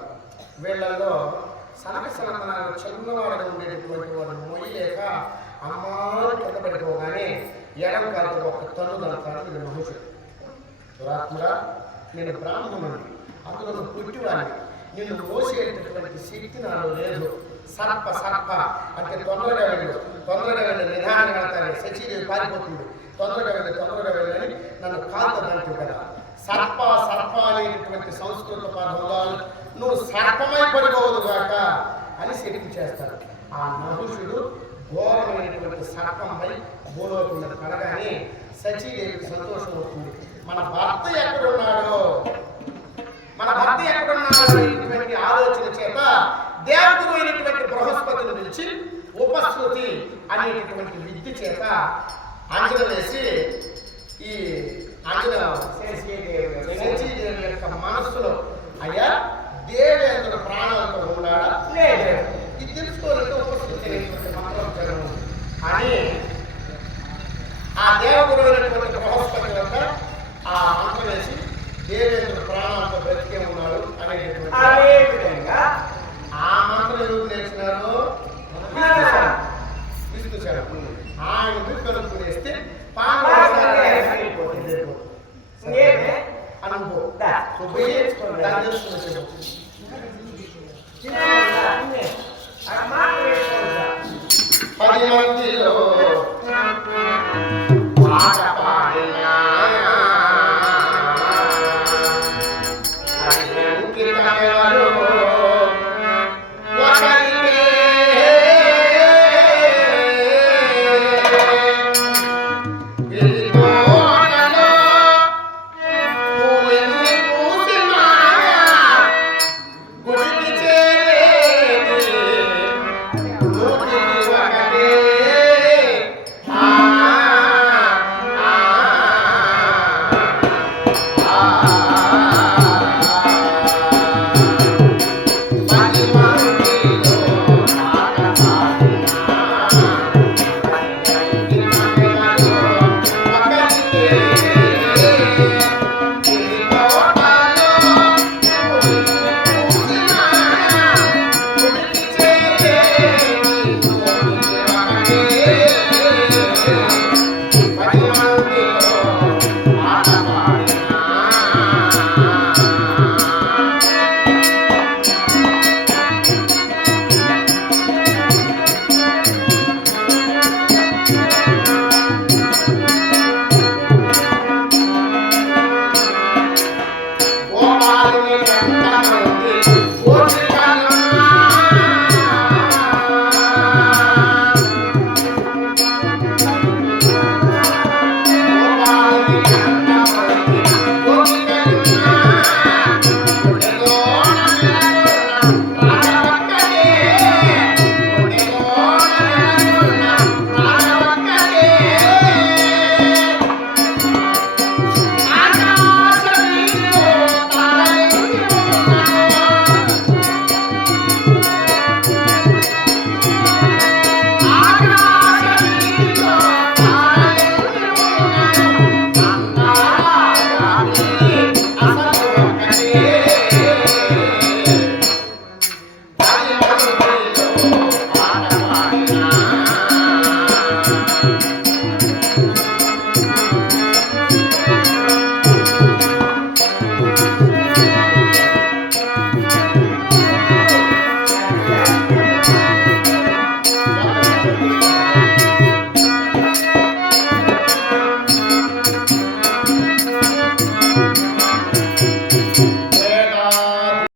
వీళ్ళల్లో సనక సనందనాలు చిన్నవాడుగా ఉండేటటువంటి వాడు మొయ్యలేక అమ్మారు కింద పడిపోగానే ఎడం కాలతో ఒక తన్నుదంతాడు వీడు మహుషుడు. దురాత్ముడా, నేను బ్రాహ్మణుని, అందులో నువ్వు పుట్టివాడిని, నిన్ను మోసేటటువంటి శక్తి నాలో లేదు. సర్ప సర్ప అంటే తొందరగా వెళ్ళి నిదానంగా వెళ్తాను. శచీదేవి పారిపోతుంది. తొందరగా వెళ్ళని నన్ను కాల్తదంటూ కదా. సర్ప సర్ప అనేటటువంటి సంస్కృత పదం నువ్వు సర్పమై పడిపోవదుగాక అని శపించేస్తాడు. ఆ నహుషుడు ఘోరమైనటువంటి సర్పంపై భూలోకం పడగానే శచీదేవికి సంతోషం అవుతుంది. మన భర్త ఎక్కడున్నాడో అనేటువంటి ఆలోచన చేత దేవతలు అయినటువంటి బృహస్పతిని పిలిచి ఉపశ్రుతి అనేటటువంటి విద్య చేత అంజన వేసి ఈ శచీదేవి యొక్క మనస్సులో అయ్యా దేవేంద్రుడు ప్రాణాలతో ఉన్నాడా లేదు ఇది తెలుసుకోవాలంటే ఉపశ్రుతి అనేటువంటి మంత్రం అని ఆ దేవగురు అయినటువంటి బృహస్పతి వద్ద ఆ మంత్రం వేసి దేవేంద్ర